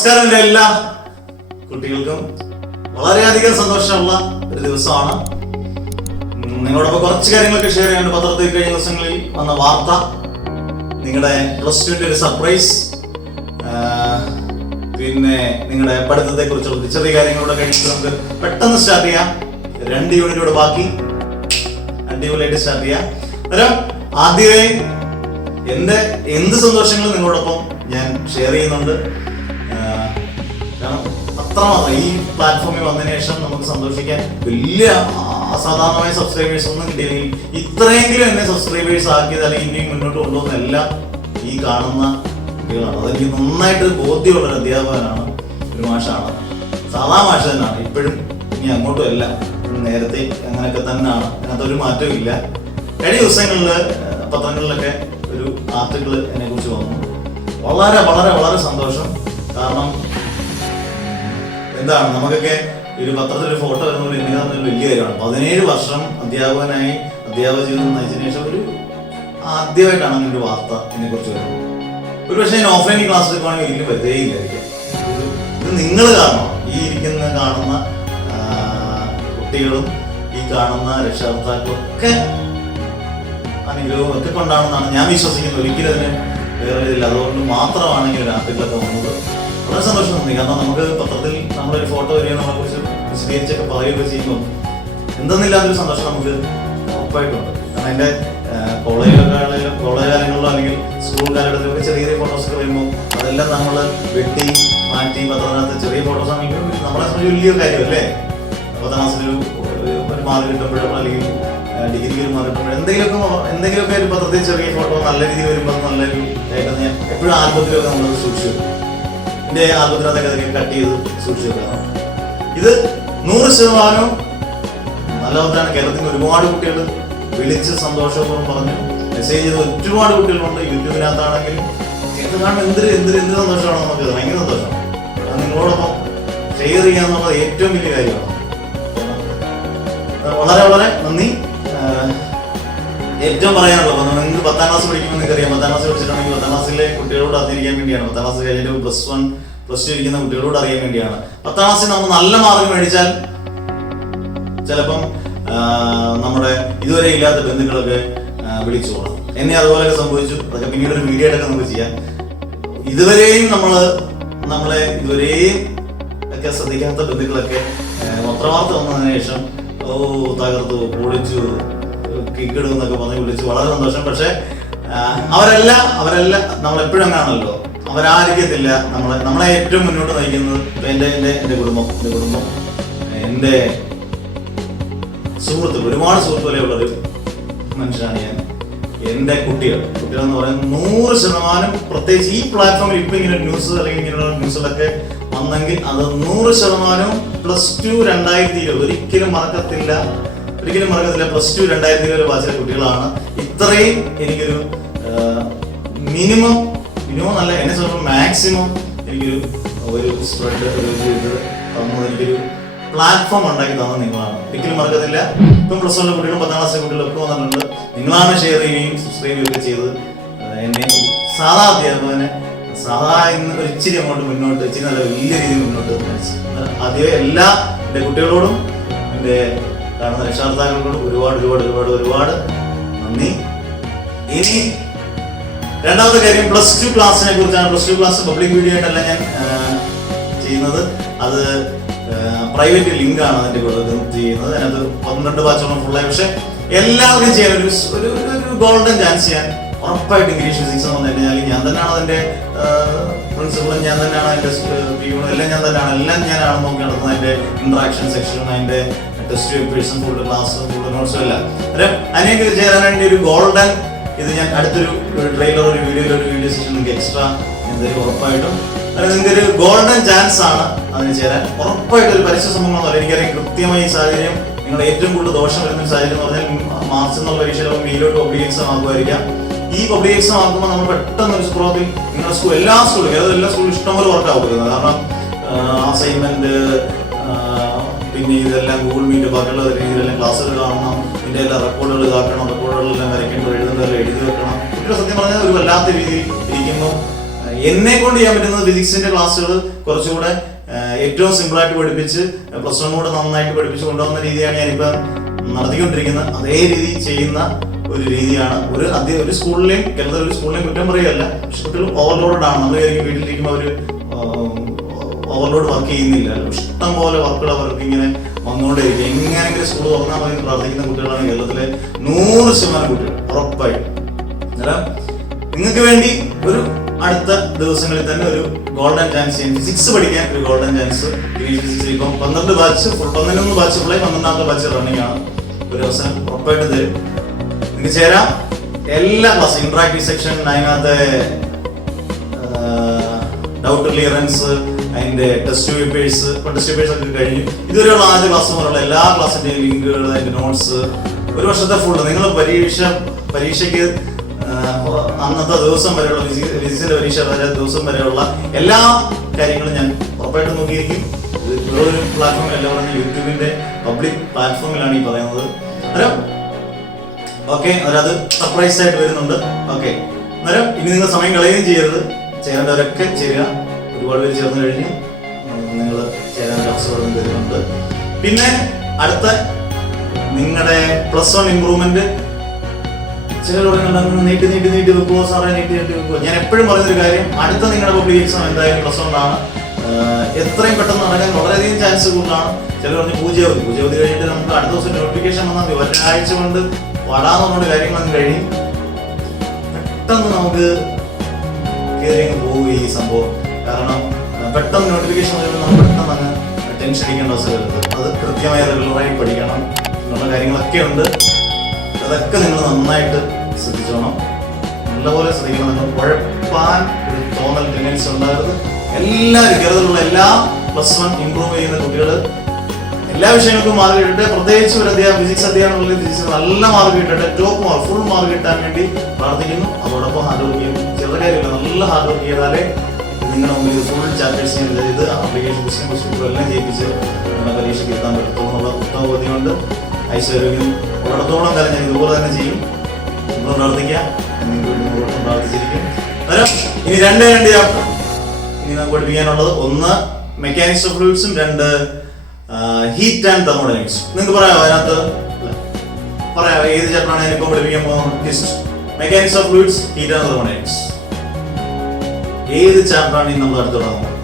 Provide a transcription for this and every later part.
നമസ്കാരം എൻ്റെ എല്ലാ കുട്ടികൾക്കും. വളരെയധികം സന്തോഷമുള്ള ഒരു ദിവസമാണ്. നിങ്ങളോടൊപ്പം കുറച്ച് കാര്യങ്ങളൊക്കെ ഷെയർ ചെയ്യാൻ പത്രത്തിൽ കഴിഞ്ഞ ദിവസങ്ങളിൽ വന്ന വാർത്ത, നിങ്ങളുടെ +2 ഒരു സർപ്രൈസ്, പിന്നെ നിങ്ങളുടെ പഠിത്തത്തെ കുറിച്ചുള്ള ചെറിയ കാര്യങ്ങളൂടെ കഴിഞ്ഞിട്ട് നമുക്ക് പെട്ടെന്ന് സ്റ്റാർട്ട് ചെയ്യാം. 2 യൂണിറ്റോട് ബാക്കി, അടിപൊളിയായിട്ട് സ്റ്റാർട്ട് ചെയ്യാം. അന്നേരം ആദ്യമേ എൻ്റെ എന്ത് സന്തോഷങ്ങളും നിങ്ങളോടൊപ്പം ഞാൻ ഷെയർ ചെയ്യുന്നുണ്ട്. കാരണം അത്രമാത്രം ഈ പ്ലാറ്റ്ഫോമിൽ വന്നതിന് ശേഷം നമുക്ക് സന്തോഷിക്കാൻ വലിയ അസാധാരണമായ സബ്സ്ക്രൈബേഴ്സ് ഒന്നും കിട്ടിയില്ലെങ്കിൽ ഇത്രയെങ്കിലും എന്നെ സബ്സ്ക്രൈബേഴ്സ് ആക്കിയത് അല്ലെങ്കിൽ ഇനിയും മുന്നോട്ട് കൊണ്ടുപോകുന്ന എല്ലാം ഈ കാണുന്ന കുട്ടികളാണ്. അതെനിക്ക് നന്നായിട്ട് ബോധ്യമുള്ളൊരു അധ്യാപകനാണ്, ഒരു മാഷാണ്. സാധാ മാഷ് തന്നെയാണ് ഇപ്പോഴും, ഇനി അങ്ങോട്ടും അല്ല, നേരത്തെ അങ്ങനെയൊക്കെ തന്നെയാണ്. അതിനകത്ത് ഒരു മാറ്റവും ഇല്ല. കഴിഞ്ഞ ദിവസങ്ങളിൽ പത്രങ്ങളിലൊക്കെ ഒരു ആർട്ടിക്കിൾ എന്നെ കുറിച്ച് വന്നു. വളരെ വളരെ വളരെ സന്തോഷം. കാരണം എന്താണ്, നമുക്കൊക്കെ ഒരു പത്രത്തിൽ ഫോട്ടോ വരുന്നത് എനിക്ക് വലിയ കാര്യമാണ്. 17 വർഷം അധ്യാപകനായി അധ്യാപക ജീവിതം നയിച്ചതിന് ശേഷം ആദ്യമായിട്ടാണ് അങ്ങനെ ഒരു വാർത്ത എന്നെ കുറിച്ച് വരുന്നത്. ഒരു പക്ഷേ ഞാൻ ഓഫ്ലൈൻ ക്ലാസ് എടുക്കുവാണെങ്കിൽ വലിയ പരിചയമില്ലായിരിക്കും. ഇത് നിങ്ങൾ കാരണം, ഈ കാണുന്ന കുട്ടികളും ഈ കാണുന്ന രക്ഷകർത്താക്കളും ഒക്കെ അനുഗ്രഹവും ഒക്കെ കൊണ്ടാണെന്നാണ് ഞാൻ വിശ്വസിക്കുന്നത്. ഒരിക്കലും അതിന് വേറെ ഇതില്ല. അതുകൊണ്ട് മാത്രമാണെങ്കിൽ ഒരു ആർട്ടിക്കിളൊക്കെ വന്നത് വളരെ സന്തോഷം തോന്നി. കാരണം നമുക്ക് പത്രത്തിൽ നമ്മളൊരു ഫോട്ടോ വരികയും നമ്മളെ കുറിച്ച് വിശദീകരിച്ചൊക്കെ പറയുകയൊക്കെ ചെയ്യുമ്പോൾ എന്തെന്നില്ലാത്തൊരു സന്തോഷം നമുക്ക് ഉറപ്പായിട്ടുണ്ട്. കാരണം എൻ്റെ കോളേജ് കാലങ്ങളിലോ അല്ലെങ്കിൽ സ്കൂൾ കാലഘട്ടത്തിലൊക്കെ ചെറിയ ചെറിയ ഫോട്ടോസൊക്കെ വരുമ്പോൾ അതെല്ലാം നമ്മൾ വെട്ടി മാറ്റി പത്രത്തിനകത്ത് ചെറിയ ഫോട്ടോസ് ആണെങ്കിൽ നമ്മളെ സംബന്ധിച്ച് വലിയൊരു കാര്യമല്ലേ. 10ാം ക്ലാസ്സിലൊരു മാർക്ക് കിട്ടുമ്പോഴോ അല്ലെങ്കിൽ ഡിഗ്രിക്ക് ഒരു മാർക്ക് കിട്ടുമ്പോഴോ എന്തെങ്കിലുമൊക്കെ ഒരു പത്രത്തിൽ ചെറിയ ഫോട്ടോ നല്ല രീതിയിൽ വരുമ്പോൾ നല്ലൊരു ആയിട്ട് ഞാൻ എപ്പോഴും ആൽബത്തിലൊക്കെ നമ്മളത് സൂക്ഷിച്ചു വെക്കും. എൻ്റെ ആൽബത്തിനകത്തൊക്കെ അതൊക്കെ കട്ട് ചെയ്ത് സൂക്ഷിച്ചു വെക്കണം. ഇത് 100% നല്ല വാർത്തയാണ്. കേരളത്തിൽ ഒരുപാട് കുട്ടികൾ വിളിച്ച് സന്തോഷപൂർവ്വം പറഞ്ഞു, മെസ്സേജ് ചെയ്ത് ഒരുപാട് കുട്ടികളുണ്ട്. യൂട്യൂബിനകത്താണെങ്കിലും ഇത് കാണുമ്പോൾ എന്ത് സന്തോഷമാണ് നമുക്ക്. ഭയങ്കര സന്തോഷമാണ്. അത് നിങ്ങളോടൊപ്പം ഷെയർ ചെയ്യാന്നുള്ളത് ഏറ്റവും വലിയ കാര്യമാണ്. വളരെ വളരെ നന്ദി. ഏറ്റവും പറയാനുള്ളത്, നിങ്ങൾക്ക് 10ാം ക്ലാസ് പഠിക്കുമ്പോൾ നിങ്ങൾക്കറിയാം, 10ാം ക്ലാസ് പഠിച്ചിട്ടുണ്ടെങ്കിൽ 10ാം ക്ലാസ്സിലെ കുട്ടികളോട് അറിഞ്ഞിരിക്കാൻ വേണ്ടിയാണ്. 10ാം ക്ലാസ് കഴിഞ്ഞിട്ട് +1 +2 ഇരിക്കുന്ന കുട്ടികളോട് അറിയാൻ വേണ്ടിയാണ്. 10ാം ക്ലാസ്സിൽ നമ്മൾ നല്ല മാർക്ക് മേടിച്ചാൽ ചിലപ്പം നമ്മുടെ ഇതുവരെ ഇല്ലാത്ത ബന്ധുക്കളൊക്കെ വിളിച്ചു പോകണം. എന്നെ അതുപോലെയൊക്കെ സംഭവിച്ചു. അതൊക്കെ പിന്നീട് ഒരു വീഡിയോ ആയിട്ടൊക്കെ നമുക്ക് ചെയ്യാം. ഇതുവരെയും നമ്മളെ ഇതുവരെയും ഒക്കെ ശ്രദ്ധിക്കാത്ത ബന്ധുക്കളൊക്കെ പത്രവാർത്ത വന്നതിന് ശേഷം തകർത്തു പൊളിച്ചു കിക്കിടും എന്നൊക്കെ പറഞ്ഞ് വിളിച്ചു. വളരെ സന്തോഷം. പക്ഷെ അവരെല്ലാം നമ്മളെപ്പോഴും അങ്ങനെയാണല്ലോ, അവരായിരിക്കത്തില്ല നമ്മളെ ഏറ്റവും മുന്നോട്ട് നയിക്കുന്നത്. എൻ്റെ കുടുംബം, എൻ്റെ സുഹൃത്തുക്കൾ, ഒരുപാട് സുഹൃത്തുക്കളെയുള്ളൊരു മനുഷ്യനാണ് ഞാൻ. എൻ്റെ കുട്ടികളെന്ന് പറയുന്നത് 100%, പ്രത്യേകിച്ച് ഈ പ്ലാറ്റ്ഫോമിൽ ഇപ്പൊ ഇങ്ങനെ ന്യൂസ് അല്ലെങ്കിൽ ഇങ്ങനെയുള്ള ന്യൂസുകളൊക്കെ വന്നെങ്കിൽ അത് 100% +2 2020 ഒരിക്കലും മറക്കത്തില്ല. +2 2020 ബാച്ചിലെ കുട്ടികളാണ്. ഇത്രയും എനിക്കൊരു മിനിമം അല്ല, എന്നെ സംബന്ധിച്ച് മാക്സിമം എനിക്കൊരു സ്പ്രെഡ് തന്നത്, എനിക്കൊരു പ്ലാറ്റ്ഫോം ഉണ്ടാക്കി തന്നത് നിങ്ങളാണ്. ഒരിക്കലും മറക്കത്തില്ല. ഇപ്പം +1 കുട്ടികളും 10ാം ക്ലാസ്സിലെ കുട്ടികളും ഒക്കെ വന്നിട്ടുണ്ട്. നിങ്ങളാണ് ഷെയർ ചെയ്യുകയും സബ്സ്ക്രൈബ് ചെയ്യുകയൊക്കെ ചെയ്ത് എന്നെ സാധാ അധ്യാപകനെ ഇന്ന് ഒരു ഇച്ചിരി അങ്ങോട്ട് മുന്നോട്ട്, ഇച്ചിരി നല്ല വലിയ രീതിയിൽ മുന്നോട്ട് നയിച്ചു. ആദ്യമേ എല്ലാ എൻ്റെ കുട്ടികളോടും എൻ്റെ കാണുന്ന രക്ഷകർത്താക്കളോടും ഒരുപാട് നന്ദി. ഇനി രണ്ടാമത്തെ കാര്യം +2 ക്ലാസ്സിനെ കുറിച്ചാണ്. +2 ക്ലാസ് പബ്ലിക് വീഡിയോ ആയിട്ടല്ല ഞാൻ ചെയ്യുന്നത്. അത് പ്രൈവറ്റ് ലിങ്കാണ് അതിൻ്റെ കൂടെ ചെയ്യുന്നത്. അതിനകത്ത് 12 ബാച്ചോളം ഫുള്ളായി. പക്ഷെ എല്ലാവർക്കും ചെയ്യാൻ ഒരു ഗോൾഡൻ ചാൻസ് ചെയ്യാൻ ഉറപ്പായിട്ട് ഇംഗ്ലീഷ് ഫിസിക്സ് എന്ന് പറഞ്ഞു കഴിഞ്ഞാൽ ഞാൻ തന്നെയാണ് അതിൻ്റെ പ്രിൻസിപ്പളും, ഞാൻ തന്നെയാണ് അതിൻ്റെ പിയൂണും, എല്ലാം ഞാനാണ് നോക്കി നടത്തുന്നത്. അതിൻ്റെ ഇൻട്രാക്ഷൻ സെക്ഷനും അതിൻ്റെ ടെസ്റ്റ് പേപ്പേഴ്സും ഫുൾ ക്ലാസ്സും ഫുൾ നോട്ട്സും എല്ലാം. അതിനൊക്കെ ചേരാൻ വേണ്ടി ഒരു ഗോൾഡൻ ഇത് ഞാൻ അടുത്തൊരു ട്രെയിലർ ഒരു വീഡിയോ സെഷൻ നിങ്ങൾക്ക് എക്സ്ട്രാ എന്തെങ്കിലും ഉറപ്പായിട്ടും നിങ്ങൾക്ക് ഒരു ഗോൾഡൻ ചാൻസ് ആണ് അതിന് ചേരാൻ. ഉറപ്പായിട്ടും ഒരു പരീക്ഷ സംഭവങ്ങളൊന്നും എനിക്കറിയാം. കൃത്യമായി ഈ സാഹചര്യം നിങ്ങൾ ഏറ്റവും കൂടുതൽ ദോഷം വരുന്ന ഒരു സാഹചര്യം എന്ന് പറഞ്ഞാൽ മാർച്ച് എന്നുള്ള പരീക്ഷ മെയിലോട്ട് പബ്ലിക് എക്സാം ആകുമായിരിക്കാം. ഈ പബ്ലിക് എക്സാം ആക്കുമ്പോൾ നമ്മൾ പെട്ടെന്ന് ഒരു സുപ്രഭാതത്തിൽ നിങ്ങളുടെ എല്ലാ സ്കൂളും ഇഷ്ടംപോലെ വർക്ക് ആവുന്നത്. കാരണം അസൈൻമെന്റ്, പിന്നെ ഇതെല്ലാം ഗൂഗിൾ മീറ്റ്, ബാക്കിയുള്ള രീതിയിലെല്ലാം ക്ലാസ്സുകൾ കാണണം, ഇതിൻ്റെ എല്ലാം റെക്കോർഡുകൾ കാട്ടണം, റെക്കോർഡുകളെല്ലാം വരയ്ക്കേണ്ടത്, എഴുതുന്നതെല്ലാം എഴുതി വെക്കണം. കുട്ടികൾ സത്യം പറഞ്ഞാൽ ഒരു വല്ലാത്ത രീതിയിൽ ഇരിക്കുമ്പോൾ എന്നെ കൊണ്ട് ചെയ്യാൻ പറ്റുന്നത് ഫിസിക്സിന്റെ ക്ലാസ്സുകൾ കുറച്ചുകൂടെ ഏറ്റവും സിമ്പിളായിട്ട് പഠിപ്പിച്ച് പ്ലസ് വൺ കൂടെ നന്നായിട്ട് പഠിപ്പിച്ച് കൊണ്ടുപോകുന്ന രീതിയാണ് ഞാനിപ്പോൾ നടത്തിക്കൊണ്ടിരിക്കുന്നത്. അതേ രീതി ചെയ്യുന്ന ഒരു രീതിയാണ്. ഒരു സ്കൂളിലെയും കേരളത്തിൽ ഒരു സ്കൂളിലെയും കുറ്റം പറയുകയല്ല, പക്ഷെ കുട്ടികൾ ഓവർലോഡഡ് ആണ്. നമ്മൾ വീട്ടിലിരിക്കുമ്പോൾ അവർ ഓവർലോഡ് വർക്ക് ചെയ്യുന്നില്ല. ഇഷ്ടം പോലെ വർക്കുകൾ അവർക്ക് ഇങ്ങനെ വന്നുകൊണ്ടേയിരിക്കും. എങ്ങനെയെങ്കിലും സ്കൂൾ തുറന്നാൽ മതി പ്രാർത്ഥിക്കുന്ന കുട്ടികളാണ് കേരളത്തിലെ 100% കുട്ടികൾ ഉറപ്പായിട്ടും. അന്നേരം നിങ്ങൾക്ക് വേണ്ടി ഒരു അടുത്ത ദിവസങ്ങളിൽ തന്നെ ഒരു ഗോൾഡൻ ചാൻസ്, ഫിസിക്സ് പഠിക്കാൻ ഒരു ഗോൾഡൻ ചാൻസ് ഫിസിക്സ് ഇപ്പം 12 ബാച്ച് 11 ബാച്ച് ഉള്ള 12ാമത്തെ ബാച്ച് റണ്ണിംഗ് ആണ്. ഒരു അവസരം ഉറപ്പായിട്ട് തരും. നിങ്ങൾക്ക് ചേരാം. എല്ലാ ക്ലാസ്സും ഇന്ററാക്റ്റീവ് സെക്ഷൻ, അതിനകത്ത് ഡൗട്ട് ക്ലിയറൻസ്, അതിന്റെ ടെസ്റ്റ് പേപ്പേഴ്സ് ഒക്കെ കഴിഞ്ഞു. ഇതുവരെയുള്ള ആദ്യ ക്ലാസ് മുതലുള്ള എല്ലാ ക്ലാസ്സിന്റെയും ലിങ്കുകൾ, അതിന്റെ നോട്ട്സ്, ഒരു വർഷത്തെ ഫുള്ള് നിങ്ങൾ പരീക്ഷയ്ക്ക് അന്നത്തെ ദിവസം വരെയുള്ള ഫിസിക്സിന്റെ പരീക്ഷ വരെ ദിവസം വരെയുള്ള എല്ലാ കാര്യങ്ങളും ഞാൻ ഉറപ്പായിട്ട് നോക്കിയിരിക്കും. ഇത് വേറൊരു പ്ലാറ്റ്ഫോമിലല്ല, പറഞ്ഞ യൂട്യൂബിന്റെ പബ്ലിക് പ്ലാറ്റ്ഫോമിലാണ് ഈ പറയുന്നത്. അന്നേരം ഓക്കെ, അത് സർപ്രൈസ് ആയിട്ട് വരുന്നുണ്ട്. ഓക്കെ, അന്നേരം ഇനി നിങ്ങൾ സമയം കളയുകയും ചെയ്യരുത്. ചേരേണ്ടവരൊക്കെ ചേരുക. ഒരുപാട് പേര് ചേർന്ന് കഴിഞ്ഞു. നിങ്ങൾ ചേരാൻ അവസരം തരുന്നുണ്ട്. പിന്നെ അടുത്ത നിങ്ങളുടെ +1 ഇംപ്രൂവ്മെന്റ് ചിലരോട് നീട്ടി വെക്കുമോ സാറേ, നീട്ടി വെക്കുമോ? ഞാൻ എപ്പോഴും പറഞ്ഞൊരു കാര്യം, അടുത്ത നിങ്ങളുടെ പബ്ലിക് എക്സാം എന്തായാലും +1 ആണ്. എത്രയും പെട്ടെന്ന് നടക്കാൻ വളരെയധികം ചാൻസ് കൂടുതലാണ്. ചിലർ പറഞ്ഞ് പൂജാവധി കഴിഞ്ഞിട്ട് നമുക്ക് അടുത്ത ദിവസം നോട്ടിഫിക്കേഷൻ വന്നാൽ മതി. ഒരാഴ്ച കൊണ്ട് വടാന്നുകൊണ്ട് കാര്യങ്ങളൊന്നും കഴിയും. പെട്ടെന്ന് നമുക്ക് കയറി പോകും ഈ സംഭവം. കാരണം പെട്ടെന്ന് നോട്ടിഫിക്കേഷൻ വരുമ്പോൾ നമ്മൾ പെട്ടെന്ന് അങ്ങ് ടെൻഷൻ അടിക്കേണ്ട അവസ്ഥ വരുന്നത്. അത് കൃത്യമായി റെഗുലറായി പഠിക്കണം എന്നുള്ള കാര്യങ്ങളൊക്കെ ഉണ്ട്. അതൊക്കെ നിങ്ങൾ നന്നായിട്ട് ശ്രദ്ധിച്ചോണം. നല്ലപോലെ ശ്രദ്ധിക്കണം. നിങ്ങൾ കുഴപ്പാൻ ഒരു തോന്നൽ ടെൻഡൻസി ഉണ്ടാകരുത്. എല്ലാവരും കേരളത്തിലുള്ള എല്ലാ +1 ഇംപ്രൂവ് ചെയ്യുന്ന കുട്ടികൾ എല്ലാ വിഷയങ്ങൾക്കും മാർക്ക് കിട്ടട്ടെ. പ്രത്യേകിച്ച് ഒരു ഫിസിക്സ് അധ്യാപനം ഫിസിക്സ് നല്ല മാർക്ക് കിട്ടട്ടെ. ടോപ്പ് മാർക്ക്, ഫുൾ മാർക്ക് കിട്ടാൻ വേണ്ടി പ്രാർത്ഥിക്കുന്നു. അതോടൊപ്പം ഹാർഡ് വർക്ക് ചെയ്യും. ചെറുത കാര്യമില്ല, നല്ല ഹാർഡ് വർക്ക് ചെയ്താലേ നിങ്ങളുടെ മുമ്പിൽ ഫുൾ ചാപ്റ്റേഴ്സ് ചെയ്ത് ആപ്ലിക്കേഷൻ ക്വസ്റ്റ്യൻ എല്ലാം ചെയ്യിപ്പിച്ച് നിങ്ങളുടെ പരീക്ഷയ്ക്ക് എത്താൻ പറ്റത്തുള്ളൂ എന്നുള്ള ഉത്തമ ബോധ്യമുണ്ട്. ഐശ്വര്യം ഉള്ളിടത്തോളം കാലം ഞാൻ ഇതുപോലെ തന്നെ ചെയ്യും. നിങ്ങൾ പ്രാർത്ഥിക്കാം, പ്രാർത്ഥിച്ചിരിക്കും. ഇനി രണ്ട് ചാപ്റ്റർ ഇനി നമുക്ക് പഠിപ്പിക്കാനുള്ളത്, ഒന്ന് മെക്കാനിക്സ് ഓഫ് ഫ്ലൂയിഡ്സും, 2 ഹീറ്റ് ആൻഡ് തെർമോഡൈനാമിക്സ്. നിങ്ങൾക്ക് പറയാമോ അതിനകത്ത്? പറയാം ഏത് ചാപ്റ്ററാണ് ഞാനിപ്പോൾ പഠിപ്പിക്കാൻ പോകുന്നത്? Mechanics of fluids, heat and thermodynamics. ഏത് ചാപ്റ്ററാണ് നമ്മൾ അടുത്ത് തുടങ്ങുന്നത്?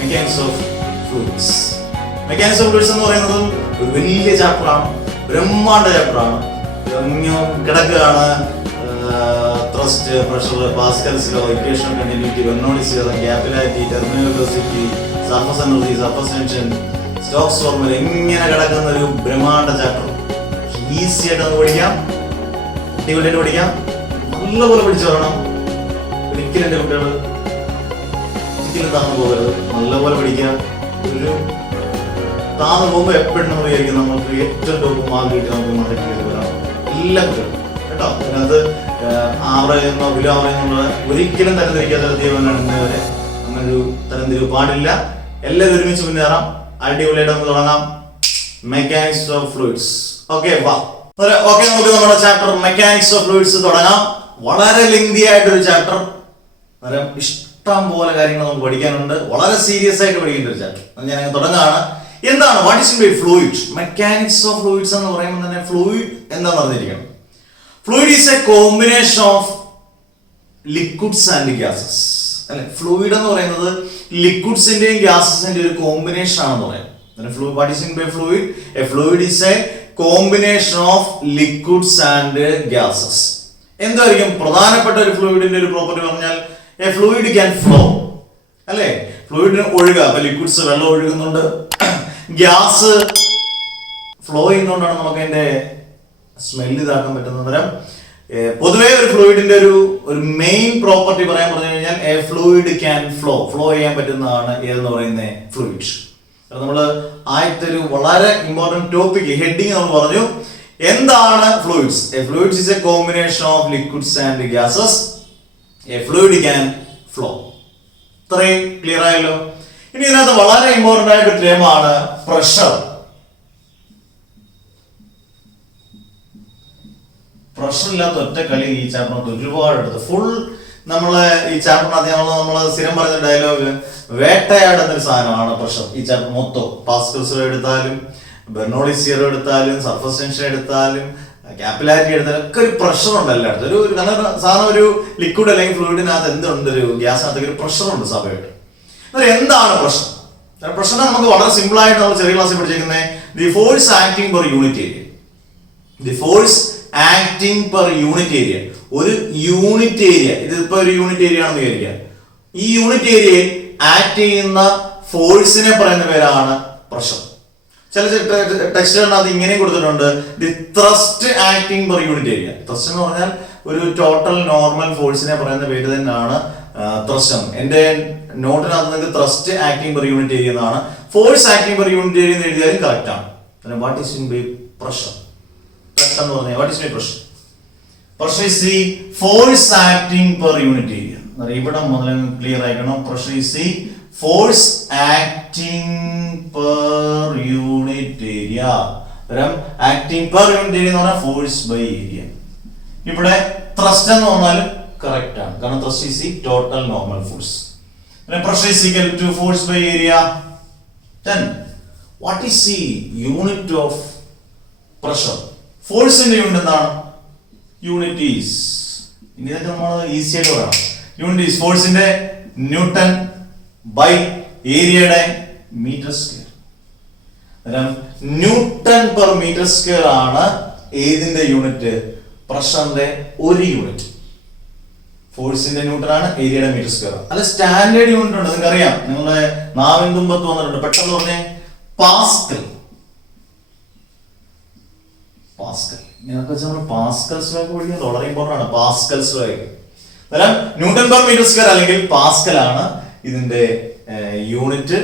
Mechanics of fluids. Mechanics of fluids എന്ന് പറയുന്നത് ഒരു വലിയ ചാപ്റ്ററാണ്, ബ്രഹ്മാണ്ഡ ചാപ്റ്ററാണ്. കിടക്കുകയാണ് thrust, pressure, Pascal's law, equation of continuity, Bernoulli's theorem, capillarity, terminal velocity, surface energy, surface tension, Stokes formula, ഇങ്ങനെ കിടക്കുന്ന ഒരു ബ്രഹ്മാണ്ഡ ചാപ്റ്റർ. ഈസി ആയിട്ട് നമുക്ക് പഠിക്കാം, അടിപൊളിയായിട്ട് പഠിക്കാം. നല്ലപോലെ പഠിച്ചു വരണം. ഒരിക്കലും എൻ്റെ കുട്ടികൾ ഒരിക്കലും താന്നു പോകരുത്. നല്ലപോലെ പഠിക്കുക. ഒരു താന്നു പോകുമ്പോൾ എപ്പോഴും നമ്മൾ വിചാരിക്കും നമുക്ക് ഏറ്റവും ടോപ്പ് മാർക്ക് കിട്ടി നമുക്ക് മാർക്ക് ചെയ്ത് വരാം. എല്ലാ കുട്ടികളും കേട്ടോ. അതിനകത്ത് 6 എന്നോ ബിലോ 6 എന്നുള്ള ഒരിക്കലും തരംതിരിക്കാത്ത അധ്യാപകനാണ്. അങ്ങനൊരു തരംതിരിവ് പാടില്ല. എല്ലാവരും ഒരുമിച്ച് മുന്നേറാം. അടിപൊളിയായിട്ട് നമുക്ക് തുടങ്ങാം. Mechanics of fluids. Okay, okay, നമുക്ക് നമ്മുടെ ചാപ്റ്റർ മെക്കാനിക്സ് ഓഫ് ഫ്ലൂയിഡ്സ് തുടങ്ങാം. വളരെ ലെങ്തി ആയിട്ടൊരു ചാപ്റ്റർ. ഇഷ്ടം പോലെ കാര്യങ്ങൾ നമുക്ക് പഠിക്കാനുണ്ട്. വളരെ സീരിയസ് ആയിട്ട് പഠിക്കേണ്ട ഒരു ചാപ്റ്റർ. ഞാൻ തുടങ്ങുകയാണ്. എന്താണ് what is by fluid? Mechanics of fluids എന്ന് പറയുമ്പോൾ തന്നെ ഫ്ലൂയിഡ് എന്താണെന്ന് അറിഞ്ഞിരിക്കണം. Fluid is a combination of liquids and gases. അല്ലെ, ഫ്ലൂയിഡ് എന്ന് പറയുന്നത് ലിക്വിഡ്സിന്റെയും ഗ്യാസസിന്റെയും ഒരു കോമ്പിനേഷൻ ആണെന്ന് പറയാം. What is by fluid? A fluid is a combination of liquids and gases. എന്തായിരിക്കും പ്രധാനപ്പെട്ട ഒരു ഫ്ലൂയിഡിന്റെ ഒരു പ്രോപ്പർട്ടി പറഞ്ഞാൽ എ ഫ്ലൂയിഡ് ക്യാൻ ഫ്ലോ. അല്ലെ, ഫ്ലൂയിഡിന് ഒഴുകുക. അപ്പൊ ലിക്വിഡ്സ് വെള്ളം ഒഴുകുന്നുണ്ട്, ഗ്യാസ് ഫ്ലോ ചെയ്യുന്നതുകൊണ്ടാണ് നമുക്ക് അതിന്റെ സ്മെല്ല് ഇതാക്കാൻ പറ്റുന്ന തരം. പൊതുവേ ഒരു ഫ്ലൂയിഡിന്റെ ഒരു മെയിൻ പ്രോപ്പർട്ടി പറയാൻ പറഞ്ഞു കഴിഞ്ഞാൽ എ ഫ്ലൂയിഡ് ക്യാൻ ഫ്ലോ ചെയ്യാൻ പറ്റുന്നതാണ് ഏതെന്ന് പറയുന്നത് ഫ്ലൂയിഡ്. നമ്മൾ ആദ്യത്തെ ഒരു വളരെ ഇമ്പോർട്ടന്റ് ടോപ്പിക് ഹെഡിങ് നമ്മൾ പറഞ്ഞു. എന്താണ് fluids? A fluids is a combination of liquids and gases. A fluid can flow. ഇത്രയും ക്ലിയർ ആയല്ലോ. ഇനി ഇതിനകത്ത് വളരെ ഇമ്പോർട്ടന്റ് ആയിട്ട് ഒരു ടേമാണ് പ്രഷർ. പ്രഷർ ഇല്ലാത്ത ഒറ്റ കളി ഈ ചാപ്റ്ററിനകത്ത് ഒരുപാട് എടുത്ത് ഫുൾ നമ്മള് ഈ ചാപ്റ്ററിനകത്ത് നമ്മൾ സ്ഥിരം പറയുന്ന ഡയലോഗ്, വേട്ടയാടുന്ന ഒരു സാധനമാണ് പ്രഷർ. ഈ ചാപ്റ്റർ മൊത്തം പാസ്കൽസ് എടുത്താലും ബെർണോളിസ് തിയറി എടുത്താലും സർഫസ് ടെൻഷൻ എടുത്താലും ക്യാപ്പിലാരിറ്റി എടുത്താലും ഒക്കെ ഒരു പ്രഷർ ഉണ്ട് എല്ലായിടത്തും. ഒരു സാധാരണ ഒരു ലിക്വിഡ് അല്ലെങ്കിൽ ഫ്ലൂയിഡിനകത്ത് എന്തുണ്ട്, ഒരു ഗ്യാസിനകത്ത് ഒരു പ്രഷർ ഉണ്ട് സ്വാഭാവികമായിട്ട്. എന്താണ് പ്രഷർ? പ്രഷറിനെ നമുക്ക് വളരെ സിമ്പിൾ ആയിട്ട് നമ്മൾ ചെറിയ ക്ലാസ്സിൽ പഠിച്ചിരിക്കുന്നത് the force acting per unit area. The force acting per unit area. ഒരു യൂണിറ്റ് ഏരിയ, ഇതിപ്പോ ഒരു യൂണിറ്റ് ഏരിയ ആണെന്ന് വിചാരിക്കുക. ഈ യൂണിറ്റ് ഏരിയയിൽ ആക്ട് ചെയ്യുന്ന ഫോഴ്സിനെ പറയുന്ന പേരാണ് പ്രഷർ. ചില ടെക്സ്റ്റുകളിനകത്ത് ഇങ്ങനെയും കൊടുത്തിട്ടുണ്ട്, the thrust acting per unit area. Thrust എന്ന് പറഞ്ഞാൽ ഒരു ടോട്ടൽ നോർമൽ ഫോഴ്സിനെ പറയുന്ന പേര് തന്നെയാണ് ത്രസ്റ്റ്. എന്റെ നോട്ടിനകത്ത് നിങ്ങൾക്ക് thrust acting per unit area എന്നാണ്. Force acting per unit area എന്ന് എഴുതിയാലും കറക്റ്റ് ആണ്. What is mean by pressure? Pressure എന്ന് പറഞ്ഞാൽ what is mean pressure? Pressure is the force acting per unit area. ഇവിടെ മുതൽ ക്ലിയർ ആയിക്കണം. Pressure is the force acting per unit area. Acting per unit area എന്ന് പറഞ്ഞാൽ force by area. ഇവിടെ thrust എന്ന് പറഞ്ഞാൽ കറക്റ്റ് ആണ്, കാരണം thrust is the total normal force. Pressure is equal to force by area. Then what is the unit of pressure? Force in the unit എന്താണ്? Unit is, ഇനി ഇതൊക്കെ നമ്മൾ easy ആയിട്ട് പറയാം. Unit is force in the Newton by area meter square. Newton per meter square ആണ് ഏതിന്റെ unit? പ്രഷറിന്റെ ഒരു unit. ഫോഴ്സിന്റെ ന്യൂട്ടൺ ആണ്, ഏരിയയുടെ മീറ്റർ സ്ക്വയർ. അല്ല സ്റ്റാൻഡേർഡ് യൂണിറ്റ് ഉണ്ട്, നിങ്ങൾക്ക് അറിയാം, നിങ്ങളുടെ നാവിൻ തുമ്പത്ത് വന്നിട്ടുണ്ട്. പെട്ടെന്ന് പറഞ്ഞേ പാസ്കൽ. പാസ്കൽ ഇങ്ങനെയൊക്കെ വെച്ചാൽ നമ്മൾ പാസ്കൽസ് ലോ ഒക്കെ പഠിക്കുന്നത് വളരെ ഇമ്പോർട്ടൻ്റ് ആണ്. പാസ്കൽസ് ലോ ഒക്കെ അന്നേരം ന്യൂട്ടൺ പെർ മീറ്റർ സ്ക്വയർ അല്ലെങ്കിൽ പാസ്കൽ ആണ് ഇതിന്റെ യൂണിറ്റ്.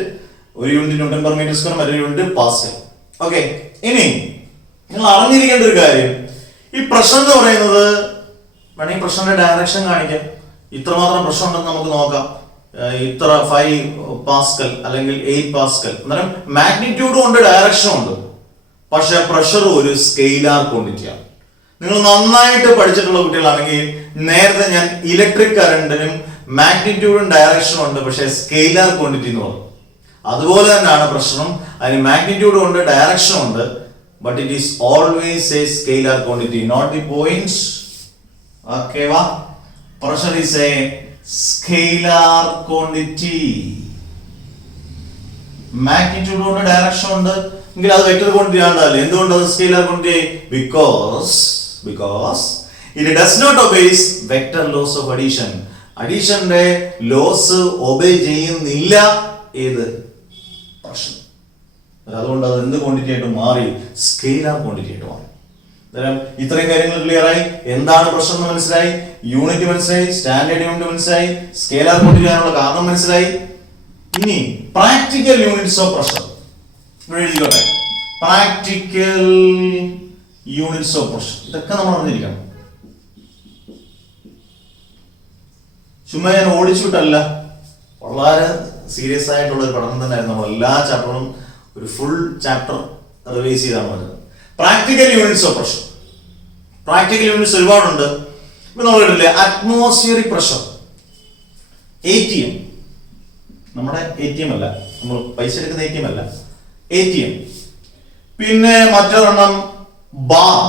ഒരു unit newton per metre square, മറ്റൊരു യൂണിറ്റ് പാസ്കൽ. ഓക്കെ, ഇനി നിങ്ങൾ അറിഞ്ഞിരിക്കേണ്ട ഒരു കാര്യം, ഈ പ്രഷർ എന്ന് പറയുന്നത് വേണമെങ്കിൽ പ്രഷറിന്റെ ഡയറക്ഷൻ കാണിക്കാം. ഇത്രമാത്രം പ്രഷർ ഉണ്ടെന്ന് നമുക്ക് നോക്കാം. ഇത്ര 5 പാസ്കൽ അല്ലെങ്കിൽ 8 പാസ്കൽ. അന്നേരം മാഗ്നിറ്റ്യൂഡും ഉണ്ട്, ഡയറക്ഷനും ഉണ്ട്. പക്ഷെ പ്രഷർ ഒരു സ്കെയിലാർ ക്വാണ്ടിറ്റിയാണ്. നിങ്ങൾ നന്നായിട്ട് പഠിച്ചിട്ടുള്ള കുട്ടികളാണെങ്കിൽ നേരത്തെ ഞാൻ ഇലക്ട്രിക് കറണ്ടിനും മാഗ്നിറ്റ്യൂഡും ഡയറക്ഷനും ഉണ്ട്, പക്ഷെ സ്കെയിലാർ ക്വാണ്ടിറ്റി എന്ന് പറയും. അതുപോലെ തന്നെയാണ് പ്രഷറും. അതിന് മാഗ്നിറ്റ്യൂഡും ഉണ്ട്, ഡയറക്ഷനും ഉണ്ട്, but it is always a scalar quantity, not the points. Okay, va? Pressure is a scalar quantity. Magnitude ഉണ്ട്, ഡയറക്ഷൻ ഉണ്ട്, എങ്കിൽ അത് വെക്ടർ ക്വാണ്ടിറ്റി ആണല്ലോ. എന്തുകൊണ്ട് അത് scalar quantity? because it does not obeys vector laws of addition. അഡീഷന്റെ laws obey ചെയ്യുന്നില്ല ഏത്? പ്രഷർ. അതുകൊണ്ട് അത് എന്ത് ക്വാണ്ടിറ്റി ആയിട്ട് മാറി? സ്കെയിലർ ക്വാണ്ടിറ്റി ആയിട്ട് മാറി. ഇത്രയും കാര്യങ്ങൾ ക്ലിയർ ആയി. എന്താണ് പ്രഷർ എന്ന് മനസ്സിലായി, യൂണിറ്റ് മനസ്സിലായി, സ്റ്റാൻഡേർഡ് യൂണിറ്റ് മനസ്സിലായി, സ്കെയിലാർ ക്വാണ്ടിറ്റി ആണുള്ള കാരണം മനസ്സിലായി. ഇനി പ്രാക്ടിക്കൽ യൂണിറ്റ്സ് ഓഫ് പ്രഷർ ഇവിടെ എഴുതിക്കോട്ടെ. പ്രാക്ടിക്കൽ യൂണിറ്റ്സ് ഓഫ് പ്രഷർ ഇതൊക്കെ നമ്മൾ അറിഞ്ഞിരിക്കണം. ചുമ്മാ ഞാൻ ഓടിച്ചുവിട്ടല്ല, വളരെ സീരിയസ് ആയിട്ടുള്ള ഒരു പഠനം തന്നെയായിരുന്നു. നമ്മൾ എല്ലാ ചാപ്റ്ററും ഒരു ഫുൾ ചാപ്റ്റർ റിവൈസ് ചെയ്താണ് വരുന്നത്. Practical units of pressure. Practical units ഒരുപാടുണ്ട്. ഇപ്പൊ നമ്മൾ കേട്ടില്ലേ അറ്റ്മോസ്ഫിയറിക് പ്രഷർ, ATM. നമ്മുടെ ATM അല്ല, നമ്മൾ പൈസ എടുക്കുന്ന ATM അല്ല, ATM. പിന്നെ മറ്റൊരെണ്ണം ബാർ,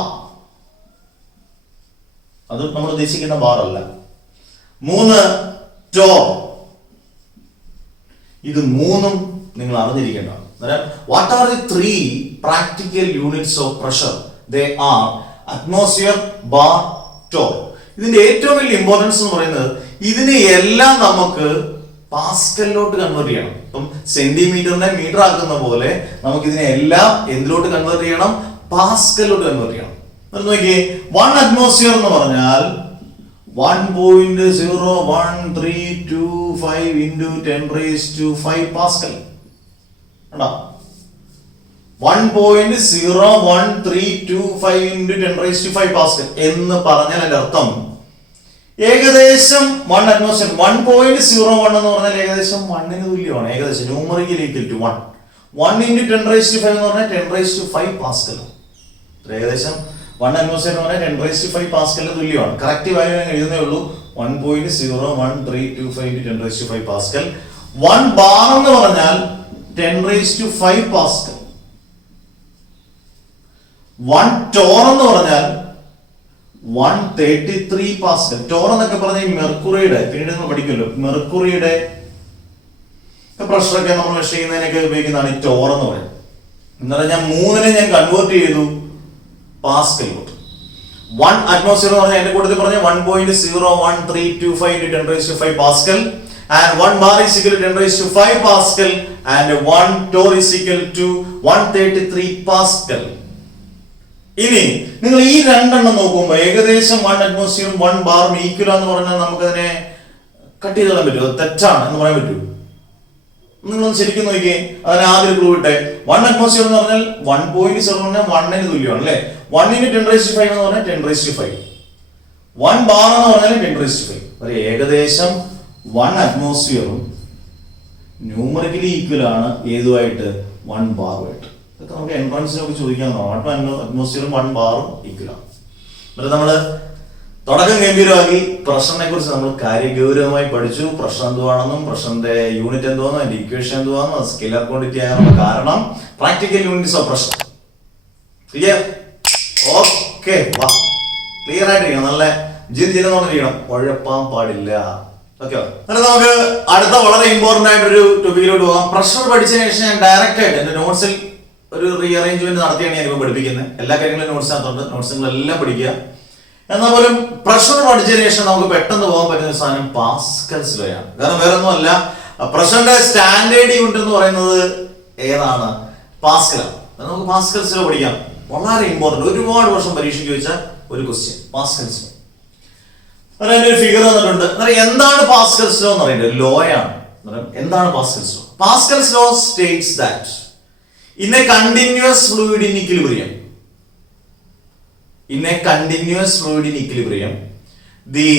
അത് നമ്മൾ ഉദ്ദേശിക്കുന്ന ബാർ അല്ല. 3 ടോർ. ഇത് മൂന്നും നിങ്ങൾ അറിഞ്ഞിരിക്കേണ്ടതാണ്. What are the 3 practical units of pressure? They are atmosphere, bar, torr. ഇതിന്റെ ഏറ്റവും വലിയ ഇമ്പോർട്ടൻസ് എന്ന് പറയുന്നത് ഇതിനെ എല്ലാം നമുക്ക് പാസ്കലിലോട്ട് കൺവേർട്ട് ചെയ്യണം. ഇപ്പം സെന്റിമീറ്ററിനെ മീറ്റർ ആക്കുന്ന പോലെ നമുക്ക് ഇതിനെ എല്ലാം എന്തിലോട്ട് കൺവേർട്ട് ചെയ്യണം? പാസ്കലിലോട്ട് കൺവേർട്ട് ചെയ്യണം. നോക്കിയേ, 1 അറ്റ്മോസ്ഫിയർ എന്ന് പറഞ്ഞാൽ 1.01325 into 10⁵ പാസ്കൽ. 1.01325 into 10⁵ പാസ്കൽ എന്ന് പറഞ്ഞാൽ അതിന്റെ അർത്ഥം ഏകദേശം 1 അറ്റ്മോസ്ഫിയർ 1.01 എന്ന് പറഞ്ഞാൽ ഏകദേശം 1 തുല്യമാണ്. ഏകദേശം ന്യൂമറിക്കൽ ഈക്വൽ ടു 1. 1 into 10⁵ എന്ന് പറഞ്ഞാൽ 10⁵ പാസ്കൽ. ഏകദേശം 1 അറ്റ്മോസ്ഫിയർ എന്ന് പറഞ്ഞാൽ 10⁵ പാസ്കലിന് തുല്യമാണ്. കറക്റ്റ് വാല്യൂ ഞാൻ എഴുതുന്നേ ഉള്ളൂ. 1.01325 × 10⁵ പാസ്കൽ. 1 ബാർ എന്ന് പറഞ്ഞാൽ 10⁵ പാസ്കൽ. 1 ടോർ എന്ന് പറഞ്ഞാൽ 133 പാസ്കൽ. ടോർ എന്നൊക്കെ പറഞ്ഞ മെർക്കുറിയുടെ, പിന്നീട് നിങ്ങൾ പഠിക്കുമല്ലോ, മെർക്കുറിയുടെ പ്രഷറൊക്കെ നമ്മൾ മെഷർ ചെയ്യുന്നതിനൊക്കെ ഉപയോഗിക്കുന്നതാണ് ഈ ടോർ എന്ന് പറയുന്നത്. എന്നാൽ ഞാൻ 3 ഞാൻ കൺവേർട്ട് ചെയ്തു പാസ്കലിലോട്ട്. 1 അറ്റ്മോസ്ഫിയർ എന്ന് പറഞ്ഞാൽ എന്റെ കൂട്ടത്തിൽ പറഞ്ഞ 1.01325 × 10⁵ Pascal and 1 bar is equal to 10⁵ pascal and 1 torr is equal to 133 pascal. ഇനി നിങ്ങൾ ഈ രണ്ടെണ്ണം നോക്കുമ്പോൾ ഏകദേശം 1 അറ്റ്മോസ്ഫിയറും 1 ബാറും ഈക്വൽ എന്ന് പറഞ്ഞാൽ നമുക്കതിനെ കട്ട് ചെയ്ത് കളയാൻ പറ്റുമോ? തെറ്റാണ് എന്ന് പറയാൻ പറ്റുമോ? നിങ്ങളൊന്ന് ശരിക്കും നോക്കിയേ. അതിന് ആദ്യം ക്ലൂ ഇട്ടെ. 1 അറ്റ്മോസ്ഫിയർ എന്ന് പറഞ്ഞാൽ 1.0 എന്ന് പറഞ്ഞാൽ 1 തുല്യമാണ് അല്ലെ. 1 × 10⁵ എന്ന് പറഞ്ഞാൽ 10⁵. 1 ബാർ എന്ന് പറഞ്ഞാൽ 10⁵. ഒരു ഏകദേശം 1 അറ്റ്മോസ്ഫിയറും ന്യൂമറിക്കലി ഈക്വൽ ആണ് ഏതുമായിട്ട്? 1 ബാറുമായിട്ട്. ഇതൊക്കെ നമുക്ക് എൻട്രൻസിനൊക്കെ ചോദിക്കാവുന്നതാണ്. അറ്റ്മോസ്ഫിയറും 1 ബാറും ഈക്വൽ ആണ്. എന്നിട്ട് നമ്മള് തുടക്കം ഗംഭീരമാക്കി. പ്രഷറിനെ കുറിച്ച് നമ്മൾ കാര്യഗൗരവമായി പഠിച്ചു. പ്രഷർ എന്തുവാണെന്നും പ്രഷറിന്റെ യൂണിറ്റ് എന്തുവാണെന്നും അതിന്റെ ഇക്വേഷൻ എന്തുവാണെന്നും അത് സ്കെയിലർ ക്വാണ്ടിറ്റി ആകാനുള്ള കാരണം practical units of pressure. Clear? Okay, വാ, ക്ലിയർ ആയിട്ടിരിക്കണം. നല്ല ജില്ലണം, ഉഴപ്പാൻ പാടില്ല. ഓക്കെ, എന്നിട്ട് നമുക്ക് അടുത്ത വളരെ ഇമ്പോർട്ടന്റ് ആയിട്ടൊരു ടോപ്പിക്കിലോട്ട് പോകാം. പ്രഷർ പഠിച്ചതിന് ശേഷം ഞാൻ ഡയറക്റ്റ് ആയിട്ട് എന്റെ നോട്ട്സിൽ ഒരു റീഅറേഞ്ച്മെന്റ് നടത്തിയാണ് ഞാനിപ്പോൾ പഠിപ്പിക്കുന്നത്. എല്ലാ കാര്യങ്ങളും നോട്ട്സിനകത്തുണ്ട്. നോട്ട്സുകളെല്ലാം പഠിക്കുക. എന്നാൽ പോലും പ്രഷർ പഠിച്ചതിന് ശേഷം നമുക്ക് പെട്ടെന്ന് പോകാൻ പറ്റുന്ന സാധനം പാസ്കൽസ് ലോയാണ്. കാരണം വേറെ ഒന്നുമല്ല, പ്രഷറിന്റെ സ്റ്റാൻഡേർഡ് യൂണിറ്റ് എന്ന് പറയുന്നത് ഏതാണ്? പാസ്കലാണ്. നമുക്ക് പാസ്കൽസ് ലോ പഠിക്കാം. വളരെ ഇമ്പോർട്ടന്റ്, ഒരുപാട് വർഷം പരീക്ഷയ്ക്ക് ചോദിച്ച ഒരു ക്വസ്റ്റ്യൻ പാസ്കൽസ് ലോ. അതിന്റെ ഒരു ഫിഗർ തന്നിട്ടുണ്ട്. എന്താണ് പാസ്കൽസ് ലോ എന്ന് പറയുന്നത്? ലോയാണ്. എന്താണ് Pascal's law? Pascal's law States that in a continuous fluid in equilibrium, the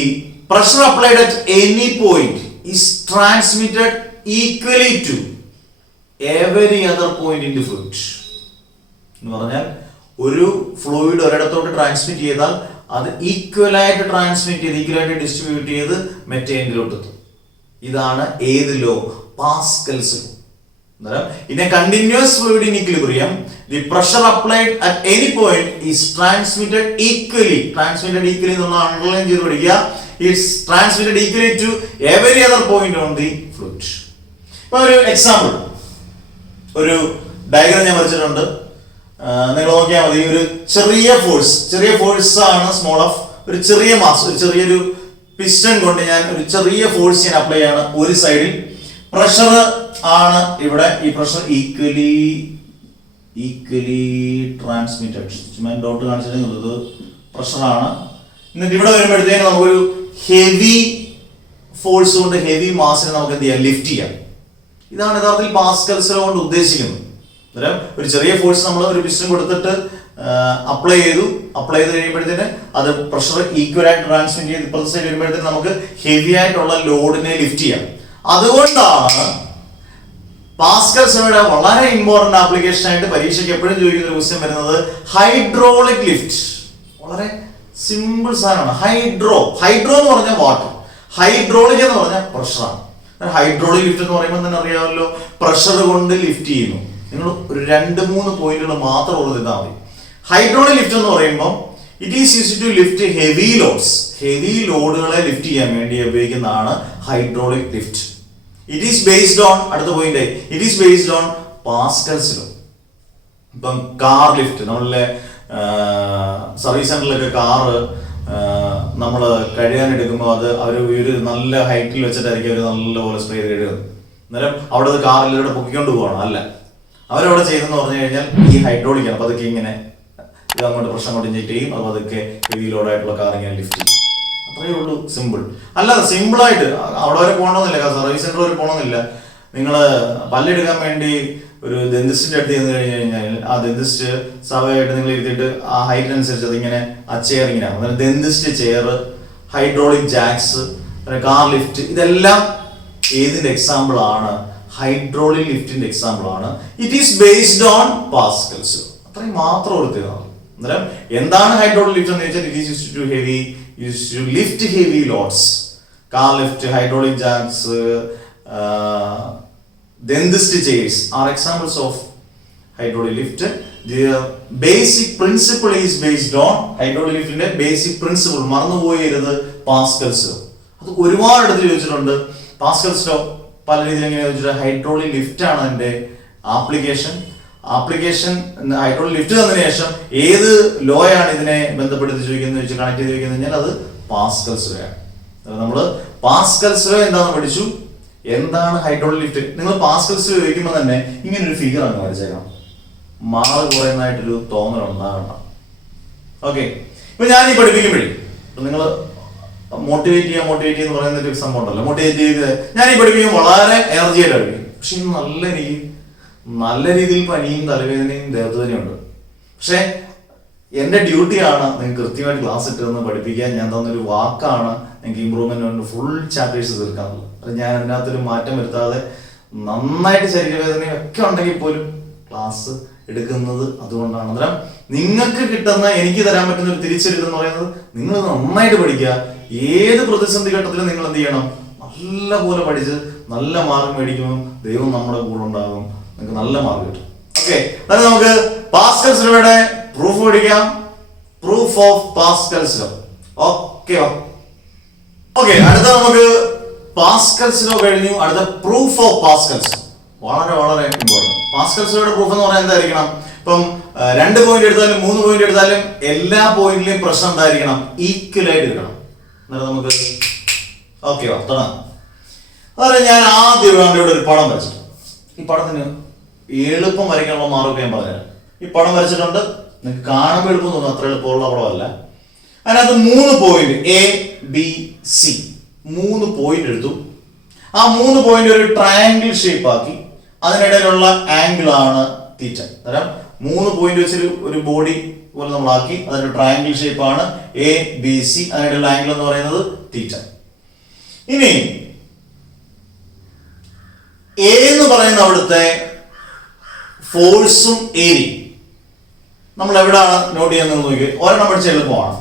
pressure applied at any point is transmitted equally to every other point in the fluid. എന്ന് പറഞ്ഞാൽ ഒരു fluid ഒരിടത്തോട്ട് transmit ചെയ്താൽ അത് ഈക്വലായിട്ട് transmit ചെയ്ത് ഈക്വലായിട്ട് distribute ചെയ്ത് മറ്റേതിലോട്ട് എത്തും. ഇതാണ് ഏത് law? Pascal's law. In a continuous fluid in equilibrium, the pressure applied at any point is transmitted equally. Transmitted equally എന്ന് അണ്ടർലൈൻ ചെയ്ത് പഠിക്കുക. It's transmitted equally to every other point on the fluid. ഇപ്പോൾ ഒരു example, ഒരു diagram ഞാൻ വരച്ചിട്ടുണ്ട്. നിങ്ങൾ നോക്കിയാൽ മതി. ഒരു ചെറിയ ഫോഴ്സ് ആണ് സ്മോൾ ഓഫ് ഒരു ചെറിയ മാസ്, ഒരു ചെറിയൊരു പിസ്റ്റൺ കൊണ്ട് ഞാൻ ഒരു ചെറിയ ഫോഴ്സ് ഞാൻ അപ്ലൈ ചെയ്യാണ് ഒരു സൈഡിൽ. പ്രഷർ ആണ് ഇവിടെ. ഈ പ്രഷർ ഈക്വലി ട്രാൻസ്മിറ്റഡ്. ഡോട്ട് കാണിച്ചിട്ടുള്ളത് പ്രഷറാണ്. എന്നിട്ട് ഇവിടെ വരുമ്പോഴത്തേക്ക് നമുക്കൊരു ഹെവി ഫോഴ്സ് കൊണ്ട് ഹെവി മാസിനെ നമുക്ക് എന്ത് ചെയ്യാം? ലിഫ്റ്റ് ചെയ്യാം. ഇതാണ് യഥാർത്ഥത്തിൽ പാസ്കൽസ് ലോ കൊണ്ട് ഉദ്ദേശിക്കുന്നത്. ഒരു ചെറിയ ഫോഴ്സ് നമ്മൾ ഒരു പിസ്റ്റൺ കൊടുത്തിട്ട് അപ്ലൈ ചെയ്ത് കഴിയുമ്പോഴത്തേന് അത് പ്രഷർ ഈക്വൽ ആയിട്ട് ട്രാൻസ്മിറ്റ് ചെയ്ത് ഇപ്പുറത്തെ സൈഡ് വരുമ്പോഴത്തേന് നമുക്ക് ഹെവി ആയിട്ടുള്ള ലോഡിനെ ലിഫ്റ്റ് ചെയ്യാം. അതുകൊണ്ടാണ് പാസ്കൽസ് ലോയുടെ വളരെ ഇമ്പോർട്ടന്റ് ആപ്ലിക്കേഷൻ ആയിട്ട് പരീക്ഷയ്ക്ക് എപ്പോഴും ചോദിക്കുന്ന ഒരു ക്വസ്റ്റ്യൻ വരുന്നത് ഹൈഡ്രോളിക് ലിഫ്റ്റ്. വളരെ സിമ്പിൾ സാധനമാണ്. ഹൈഡ്രോ എന്ന് പറഞ്ഞാൽ വാട്ടർ, ഹൈഡ്രോളിക് എന്ന് പറഞ്ഞാൽ പ്രഷറാണ്. ഹൈഡ്രോളിക് ലിഫ്റ്റ് എന്ന് പറയുമ്പോൾ തന്നെ അറിയാമല്ലോ, പ്രഷർ കൊണ്ട് ലിഫ്റ്റ് ചെയ്യുന്നു. നിങ്ങൾ ഒരു 2-3 പോയിന്റുകൾ മാത്രം ഓർത്തിട്ടാൽ മതി. ഹൈഡ്രോളിക് ലിഫ്റ്റ് എന്ന് പറയുമ്പോൾ it is used to lift heavy loads. Heavy ലോഡുകളെ ലിഫ്റ്റ് ചെയ്യാൻ വേണ്ടി ഉപയോഗിക്കുന്നതാണ് hydraulic lift. It is based on, അടുത്ത point, it is based on Pascal's law. ഇപ്പം കാർ ലിഫ്റ്റ്, നമ്മളെ സർവീസ് സെന്ററിലൊക്കെ കാറ് നമ്മൾ കഴുകാൻ എടുക്കുമ്പോൾ അത് അവർ ഒരു നല്ല ഹൈറ്റിൽ വെച്ചിട്ടായിരിക്കും അവർ നല്ലപോലെ സ്പ്രേ ചെയ്ത് കഴുകുന്നത്. അന്നേരം അവിടെ അത് കാറിലൂടെ പൊക്കിക്കൊണ്ട് പോകണം. അല്ല, അവരവിടെ ചെയ്തെന്ന് പറഞ്ഞു കഴിഞ്ഞാൽ ഈ ഹൈഡ്രോളിക്കാണ്. അപ്പോൾ അതൊക്കെ ഇങ്ങനെ ഇത് അങ്ങോട്ട് പ്രഷർ അങ്ങോട്ട് ഇഞ്ചക്ട് ചെയ്യും. അപ്പോൾ അതൊക്കെ ഹെവി ലോഡായിട്ടുള്ള കാർ ഇങ്ങനെ ലിഫ്റ്റ് ചെയ്യും. അത്രയേ ഉള്ളൂ, സിമ്പിൾ. അല്ലാതെ സിമ്പിളായിട്ട് അവിടെ വരെ പോകണമെന്നില്ല, സർവീസ് സെന്റർ വരെ പോകണമെന്നില്ല. നിങ്ങൾ പല്ലെടുക്കാൻ വേണ്ടി ഒരു ഡെന്റിസ്റ്റിന്റെ അടുത്ത് ചെന്ന് കഴിഞ്ഞ് കഴിഞ്ഞാൽ ആ ഡെന്റിസ്റ്റ് സ്വാഭാവികമായിട്ട് നിങ്ങൾ ഇരുത്തിയിട്ട് ആ ഹൈറ്റിനനുസരിച്ച് അതിങ്ങനെ ആ ചെയർ ഇങ്ങനെ ആകും. Dentist chair, hydraulic jacks, car lift, ഇതെല്ലാം ഏതിന്റെ എക്സാമ്പിൾ ആണ്? ഹൈഡ്രോളിക് ലിഫ്റ്റിന്റെ എക്സാമ്പിൾ ആണ്. It is based on Pascal's. അത്രയും മാത്രം ഓർത്തിരുന്നത്. അന്നേരം എന്താണ് ഹൈഡ്രോളിക് ലിഫ്റ്റ് എന്ന് വെച്ചാൽ it is used to lift heavy loads. Car lift, hydraulic jacks, dentist chairs are examples of hydraulic lift. The basic principle is based on hydraulic liftന്റെ basic principle. മറന്നുപോയത് Pascal's law. അത് ഒരുപാട് ഇടത്തിൽ ചോദിച്ചിട്ടുണ്ട്. Pascal's law പല രീതിയിൽ എങ്ങനെ ചോദിച്ചിട്ട് hydraulic lift ആണ് അതിന്റെ ആപ്ലിക്കേഷൻ. ഹൈഡ്രോളിക് ലിഫ്റ്റ് തന്നതിന് ശേഷം ഏത് ലോ ആണ് ഇതിനെ ബന്ധപ്പെടുത്തി ചോദിക്കുന്നത് വെച്ച് കണക്ട് ചെയ്ത് ചോദിക്കുന്നത് കഴിഞ്ഞാൽ അത് പാസ്കൽസ് ലോ ആണ്. നമ്മൾ പാസ്കൽസ് ലോ എന്താണെന്ന് പഠിച്ചു. എന്താണ് ഹൈഡ്രോളിക് ലിഫ്റ്റ്? നിങ്ങൾ പാസ്കൽസ് ചോദിക്കുമ്പോൾ തന്നെ ഇങ്ങനെ ഒരു ഫിഗർ ആണ് വരച്ചേക്കണം. മാറ് കുറയുന്നതായിട്ടൊരു തോന്നൽ ഉണ്ടാകണ്ട. ഓക്കെ, ഇപ്പൊ ഞാൻ ഈ പഠിപ്പിക്കുമ്പോഴേ നിങ്ങൾ മോട്ടിവേറ്റ് എന്ന് പറയുന്ന ഒരു സംഭവം ഉണ്ടല്ലോ. മോട്ടിവേറ്റ് ചെയ്ത് ഞാൻ ഈ പഠിപ്പിക്കുമ്പോൾ വളരെ എനർജി ആയിട്ട് പഠിപ്പിക്കും. പക്ഷെ നല്ല രീതിയിൽ പനിയും തലവേദനയും ദേഹത്തുവേദനയുണ്ട്. പക്ഷെ എന്റെ ഡ്യൂട്ടിയാണ് നിങ്ങൾക്ക് കൃത്യമായിട്ട് ക്ലാസ് ഇട്ടിരുന്ന് പഠിപ്പിക്കാൻ. ഞാൻ തന്നൊരു വാക്കാണ് നിങ്ങൾക്ക് ഇമ്പ്രൂവ്മെന്റ് ഫുൾ ചാപ്റ്റേഴ്സ് തീർക്കാനുള്ളത്. അത് ഞാൻ അതിനകത്തൊരു മാറ്റം വരുത്താതെ നന്നായിട്ട് ശരീരവേദനയും ഒക്കെ ഉണ്ടെങ്കിൽ പോലും ക്ലാസ് എടുക്കുന്നത് അതുകൊണ്ടാണ്. അന്നേരം നിങ്ങൾക്ക് കിട്ടുന്ന, എനിക്ക് തരാൻ പറ്റുന്ന ഒരു തിരിച്ചറിവ് പറയുന്നത് നിങ്ങൾ നന്നായിട്ട് പഠിക്കുക. ഏത് പ്രതിസന്ധി ഘട്ടത്തിലും നിങ്ങൾ എന്ത് ചെയ്യണം? നല്ല പോലെ പഠിച്ച് നല്ല മാർക്ക് മേടിക്കുമ്പോൾ ദൈവം നമ്മുടെ കൂടെ ഉണ്ടാകും. നിങ്ങൾക്ക് നല്ല മാർക്ക് കിട്ടും. ഓക്കെ, അതായത് നമുക്ക് പാസ്കൽസ് ലോയുടെ പ്രൂഫ് പഠിക്കാം. Proof of Pascal's law. Okay, അടുത്ത നമുക്ക് പാസ്കൽസ് ലോ കഴിഞ്ഞു. അടുത്ത പ്രൂഫ് ഓഫ് പാസ്കൽസ്. വളരെ ഇമ്പോർട്ടന്റ്. പാസ്കൽസ് ലോയുടെ പ്രൂഫ് എന്ന് പറഞ്ഞാൽ എന്തായിരിക്കണം? ഇപ്പം 2 പോയിന്റ് എടുത്താലും 3 പോയിന്റ് എടുത്താലും എല്ലാ പോയിന്റിലെയും പ്രശ്നം എന്തായിരിക്കണം? ഈക്വൽ ആയിട്ട് എടുക്കണം. എന്നിട്ട് നമുക്ക് തുടങ്ങാം. അതായത് ഞാൻ ആദ്യം ഇവിടെ ഒരു പടം വരച്ചു. ഈ പടത്തിന് എളുപ്പം വരയ്ക്കാനുള്ള മാർഗ്ഗം ഞാൻ പറഞ്ഞുതരാം. ഈ പടം വരച്ചിട്ടുണ്ട്. നിങ്ങൾക്ക് കാണുമ്പോൾ എളുപ്പം തോന്നും, അത്ര എളുപ്പമുള്ള പടമല്ല. അതിനകത്ത് 3 പോയിന്റ് ABC 3 പോയിന്റ് എടുത്തു. ആ 3 പോയിന്റ് ഒരു ട്രയാങ്കിൾ ഷേപ്പ് ആക്കി. അതിനിടയിലുള്ള ആംഗിൾ ആണ് തീറ്റ. അന്നേരം 3 പോയിന്റ് വെച്ചൊരു ഒരു ബോഡി പോലെ നമ്മളാക്കി. അതിന്റെ ട്രയാങ്കിൾ ഷേപ്പ് ആണ് ABC. അതിനിടയിലുള്ള ആംഗിൾ എന്ന് പറയുന്നത് തീറ്റ. ഇനി എ എന്ന് പറയുന്ന അവിടുത്തെ ഫോഴ്സും ഏരിയയും നമ്മൾ എവിടെയാണ് നോട്ട് ചെയ്യുന്നത് നോക്കി. ഒരെണ്ണം പഠിച്ച എളുപ്പമാണ്.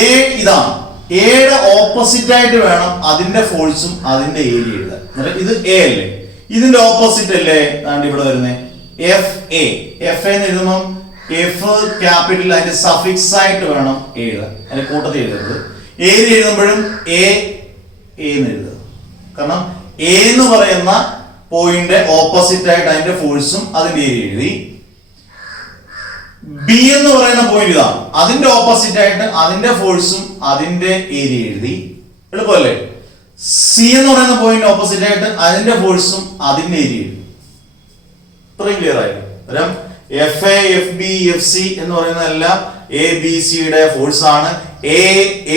എ ഇതാണ്. എയുടെ ഓപ്പോസിറ്റ് ആയിട്ട് വേണം അതിന്റെ ഫോഴ്സും അതിന്റെ ഏരിയ എഴുതാൻ. ഇത് എ അല്ലേ? ഇതിന്റെ ഓപ്പോസിറ്റ് അല്ലേ ഇവിടെ വരുന്നത്? എഫ് എന്ന് എഴുതുമ്പോൾ എഫ് ക്യാപിറ്റൽ അതിന്റെ സഫിക്സ് ആയിട്ട് വേണം എഴുതാൻ. അതിന്റെ കൂട്ടത്തിൽ എഴുതരുത്. ഏരിയ എഴുതുമ്പോഴും എ എന്ന് എഴുതുക. കാരണം എ എന്ന് പറയുന്ന പോയിന്റ് ഓപ്പോസിറ്റ് ആയിട്ട് അതിന്റെ ഫോഴ്സും അതിന്റെ ഏരിയ എഴുതി. ബി എന്ന് പറയുന്ന പോയിന്റ് ഇതാണ്. അതിന്റെ ഓപ്പോസിറ്റ് ആയിട്ട് അതിന്റെ ഫോഴ്സും അതിന്റെ ഏരിയ എഴുതി. എളുപ്പമല്ലേ? സി എന്ന് പറയുന്ന പോയിന്റ് ഓപ്പോസിറ്റ് ആയിട്ട് അതിന്റെ ഫോഴ്സും അതിന്റെ ഏരിയ എഴുതി. ഇത്രയും ക്ലിയർ ആയിരുന്നു. F A, F B, F C എന്ന് പറയുന്ന എല്ലാം എ ബി സിയുടെ ഫോഴ്സ് ആണ്.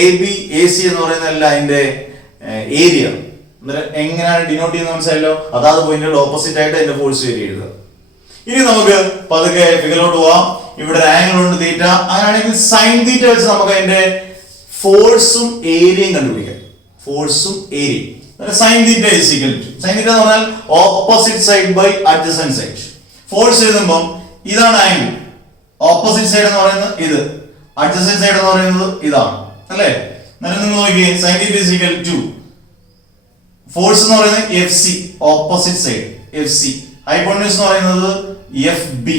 എ ബി എ സി എന്ന് പറയുന്ന എല്ലാം അതിന്റെ ഏരിയ. എങ്ങനെയാണ് ഡിനോട്ട് ചെയ്യുന്നത് മനസ്സിലായല്ലോ? അതാത് പോയിന്റുകൾ ഓപ്പോസിറ്റ് ആയിട്ട് അതിന്റെ ഫോഴ്സ് ഏരിയ എഴുതുക. ഇനി നമുക്ക് പതുക്കെ ഫിഗറിലോട്ട് പോവാം. ഇവിടെ ആംഗിൾ ഉണ്ട് തീറ്റ. അങ്ങനെയാണെങ്കിൽ സൈൻ തീറ്റ വെച്ച് നമുക്ക് അതിന്റെ ഫോഴ്സും ഏരിയയും കണ്ടുപിടിക്കാം. ഫോഴ്സും ഏരിയയും sine theta is equal to, sine theta എന്ന് പറഞ്ഞാൽ opposite side by adjacent side. Force എഴുതുമ്പോൾ ഇതാണ് ആംഗിൾ. ഓപ്പോസിറ്റ് സൈഡ് എന്ന് പറയുന്നത് ഇത്, അഡ്ജസന്റ് സൈഡ് എന്ന് പറയുന്നത് ഇതാണ് അല്ലേ? എന്നിട്ട് നിങ്ങൾ നോക്കിയേ, sine theta is equal to force എന്ന് പറയുന്നത് F C, opposite side F C. Hypotenuse എന്ന് പറയുന്നത് F B,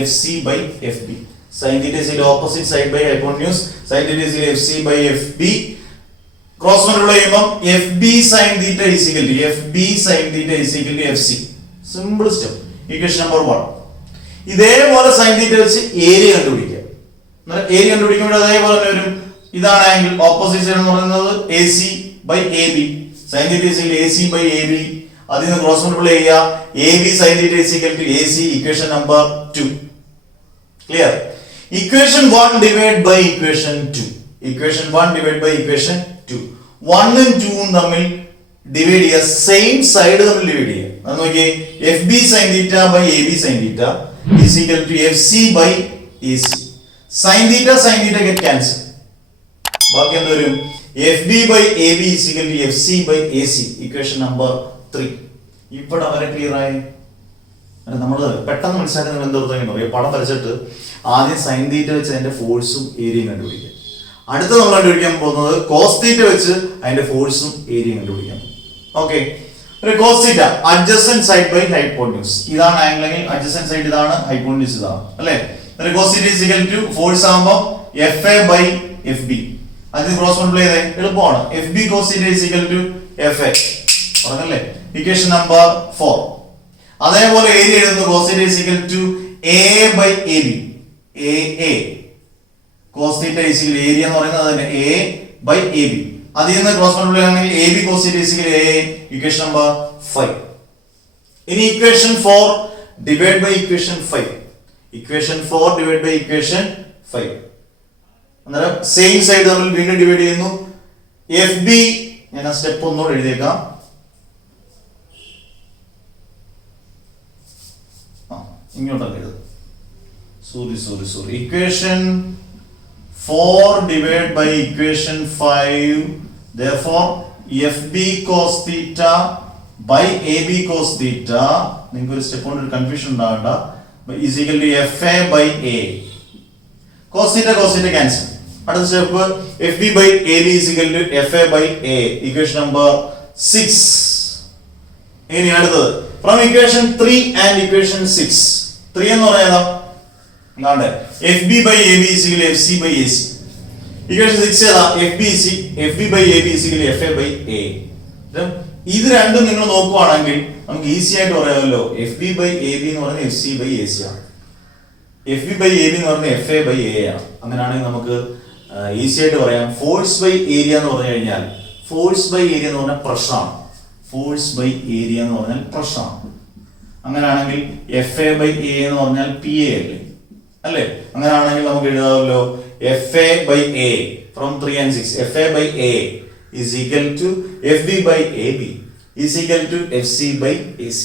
F C by F B. Sine theta is opposite side by hypotenuse. Sine theta is F C by F B. Cross multiply ചെയ്യുമ്പോൾ F B sine theta is equal to F B sine theta is equal to F C. Simple step. Equation number 1. ഇതേപോലെ sine theta വെച്ച് area കണ്ടുപിടിക്കുക. Area കണ്ടുപിടിക്കുമ്പോൾ അതേപോലെ തന്നെ വരും. ഇതാണ് angle. Opposite side എന്ന് പറയുന്നത് A C by A B. Sine theta is A C by A B. അതിൽ നിന്ന് ക്രോസ് മൾട്ടിപ്ലൈ ചെയ്യുക. A B sine theta is equal to A C. Equation number 2. Clear? Equation 1 divide by equation 2. Equation 1 divide by equation 2. 1 ഉം 2 ഉം തമ്മിൽ divide ചെയ്യുക. Same side തമ്മിൽ divide ചെയ്യുക. അത് നോക്കിയേ, F B sine theta by A B sine theta is equal to F C by A C. Sine theta get cancel. ബാക്കി എന്ത് വരും? F B by A B is equal to F C by A C. Equation number 3. ഇവിടെ വരെ clear ആയി? നമ്മൾ പെട്ടെന്ന് മനസ്സിലാക്കുന്ന എന്തോർത്തോ പടം വരച്ചിട്ട് ആദ്യം സൈൻ തീറ്റ വെച്ച് അതിന്റെ ഫോഴ്സും ഏരിയയും കണ്ടുപിടിക്കുക. അടുത്ത നമ്മൾ കണ്ടുപിടിക്കാൻ പോകുന്നത് കോസ് തീറ്റ വെച്ച് അതിന്റെ ഫോഴ്സും ഏരിയയും കണ്ടുപിടിക്കാം. ഓക്കെ, ഒരു cos theta adjacent side by hypotenuse. ഇതാണ് ആംഗിൾ എങ്കിൽ അഡ്ജസന്റ് സൈഡ് ഇതാണ്, ഹൈപ്പോട്ടന്യൂസ് ഇതാണ് അല്ലേ. ഒരു cos theta is equal to force ആകുമ്പോൾ FA ബൈ FB. അത് ക്രോസ് മൾട്ടിപ്ലൈ ചെയ്തേ എളുപ്പമാണ്. FB cos theta is equal to FA പറഞ്ഞല്ലേ, ഇക്വേഷൻ നമ്പർ 4. അതേപോലെ ഏരിയ എഴുതുന്നു cos theta is equal to A by AB. AA cos theta is equal area എന്ന് പറയുന്നത് തന്നെ A ബൈ AB. അതിൽ നിന്ന് ക്രോസ് മൾട്ടിപ്ലൈ ആണെങ്കിൽ AB cos theta is equal AA, equation number 5. ഇനി equation 4 divide by equation 5. Equation 4 divide by equation 5. അന്നേരം same side നമ്മൾ വീണ്ടും ഡിവൈഡ് ചെയ്യുന്നു. FB ഞാൻ ആ സ്റ്റെപ്പ് ഒന്നുകൂടെ എഴുതിയേക്കാം. ഇങ്ങോട്ടൊക്കെ എഴുതും. Sorry equation 4 divided by equation 5. Therefore FB cos theta by AB cos theta, നിങ്ങൾക്ക് ഒരു സ്റ്റെപ്പ് കൊണ്ട് confusion ഉണ്ടാവണ്ട, is equal to FA by A. cos theta cancel. അടുത്ത step FB by AB is equal to FA by A, equation number 6. ഇനി അടുത്തത് from equation 3 and equation 6. 3 എന്ന് പറയുന്നത് FB by AB is equal to FC by AC. Equation 6 ഏതാ? FB by AB is equal to FA by A. ഇത് രണ്ടും നിങ്ങൾ നോക്കുവാണെങ്കിൽ നമുക്ക് ഈസി ആയിട്ട് പറയാമല്ലോ. FB by AB എന്ന് പറയുന്നത് FC by AC ആണ്, FB by AB എന്ന് പറയുന്നത് FA by A ആണ്. അങ്ങനെയാണെങ്കിൽ നമുക്ക് ഈസി ആയിട്ട് പറയാം ഫോഴ്സ് ബൈ ഏരിയ എന്ന് പറഞ്ഞു കഴിഞ്ഞാൽ, ഫോഴ്സ് ബൈ ഏരിയ എന്ന് പറഞ്ഞാൽ പ്രഷറാണ്. ഫോഴ്സ് ബൈ ഏരിയ എന്ന് പറഞ്ഞാൽ പ്രഷറാണ്. അങ്ങനെയാണെങ്കിൽ FA by A എന്ന് പറഞ്ഞാൽ PA അല്ലേ. അങ്ങനെയാണെങ്കിൽ നമുക്ക് എഴുതാമല്ലോ FA by A from 3 and 6. FA by A is equal to FB by AB is equal to FC by AC.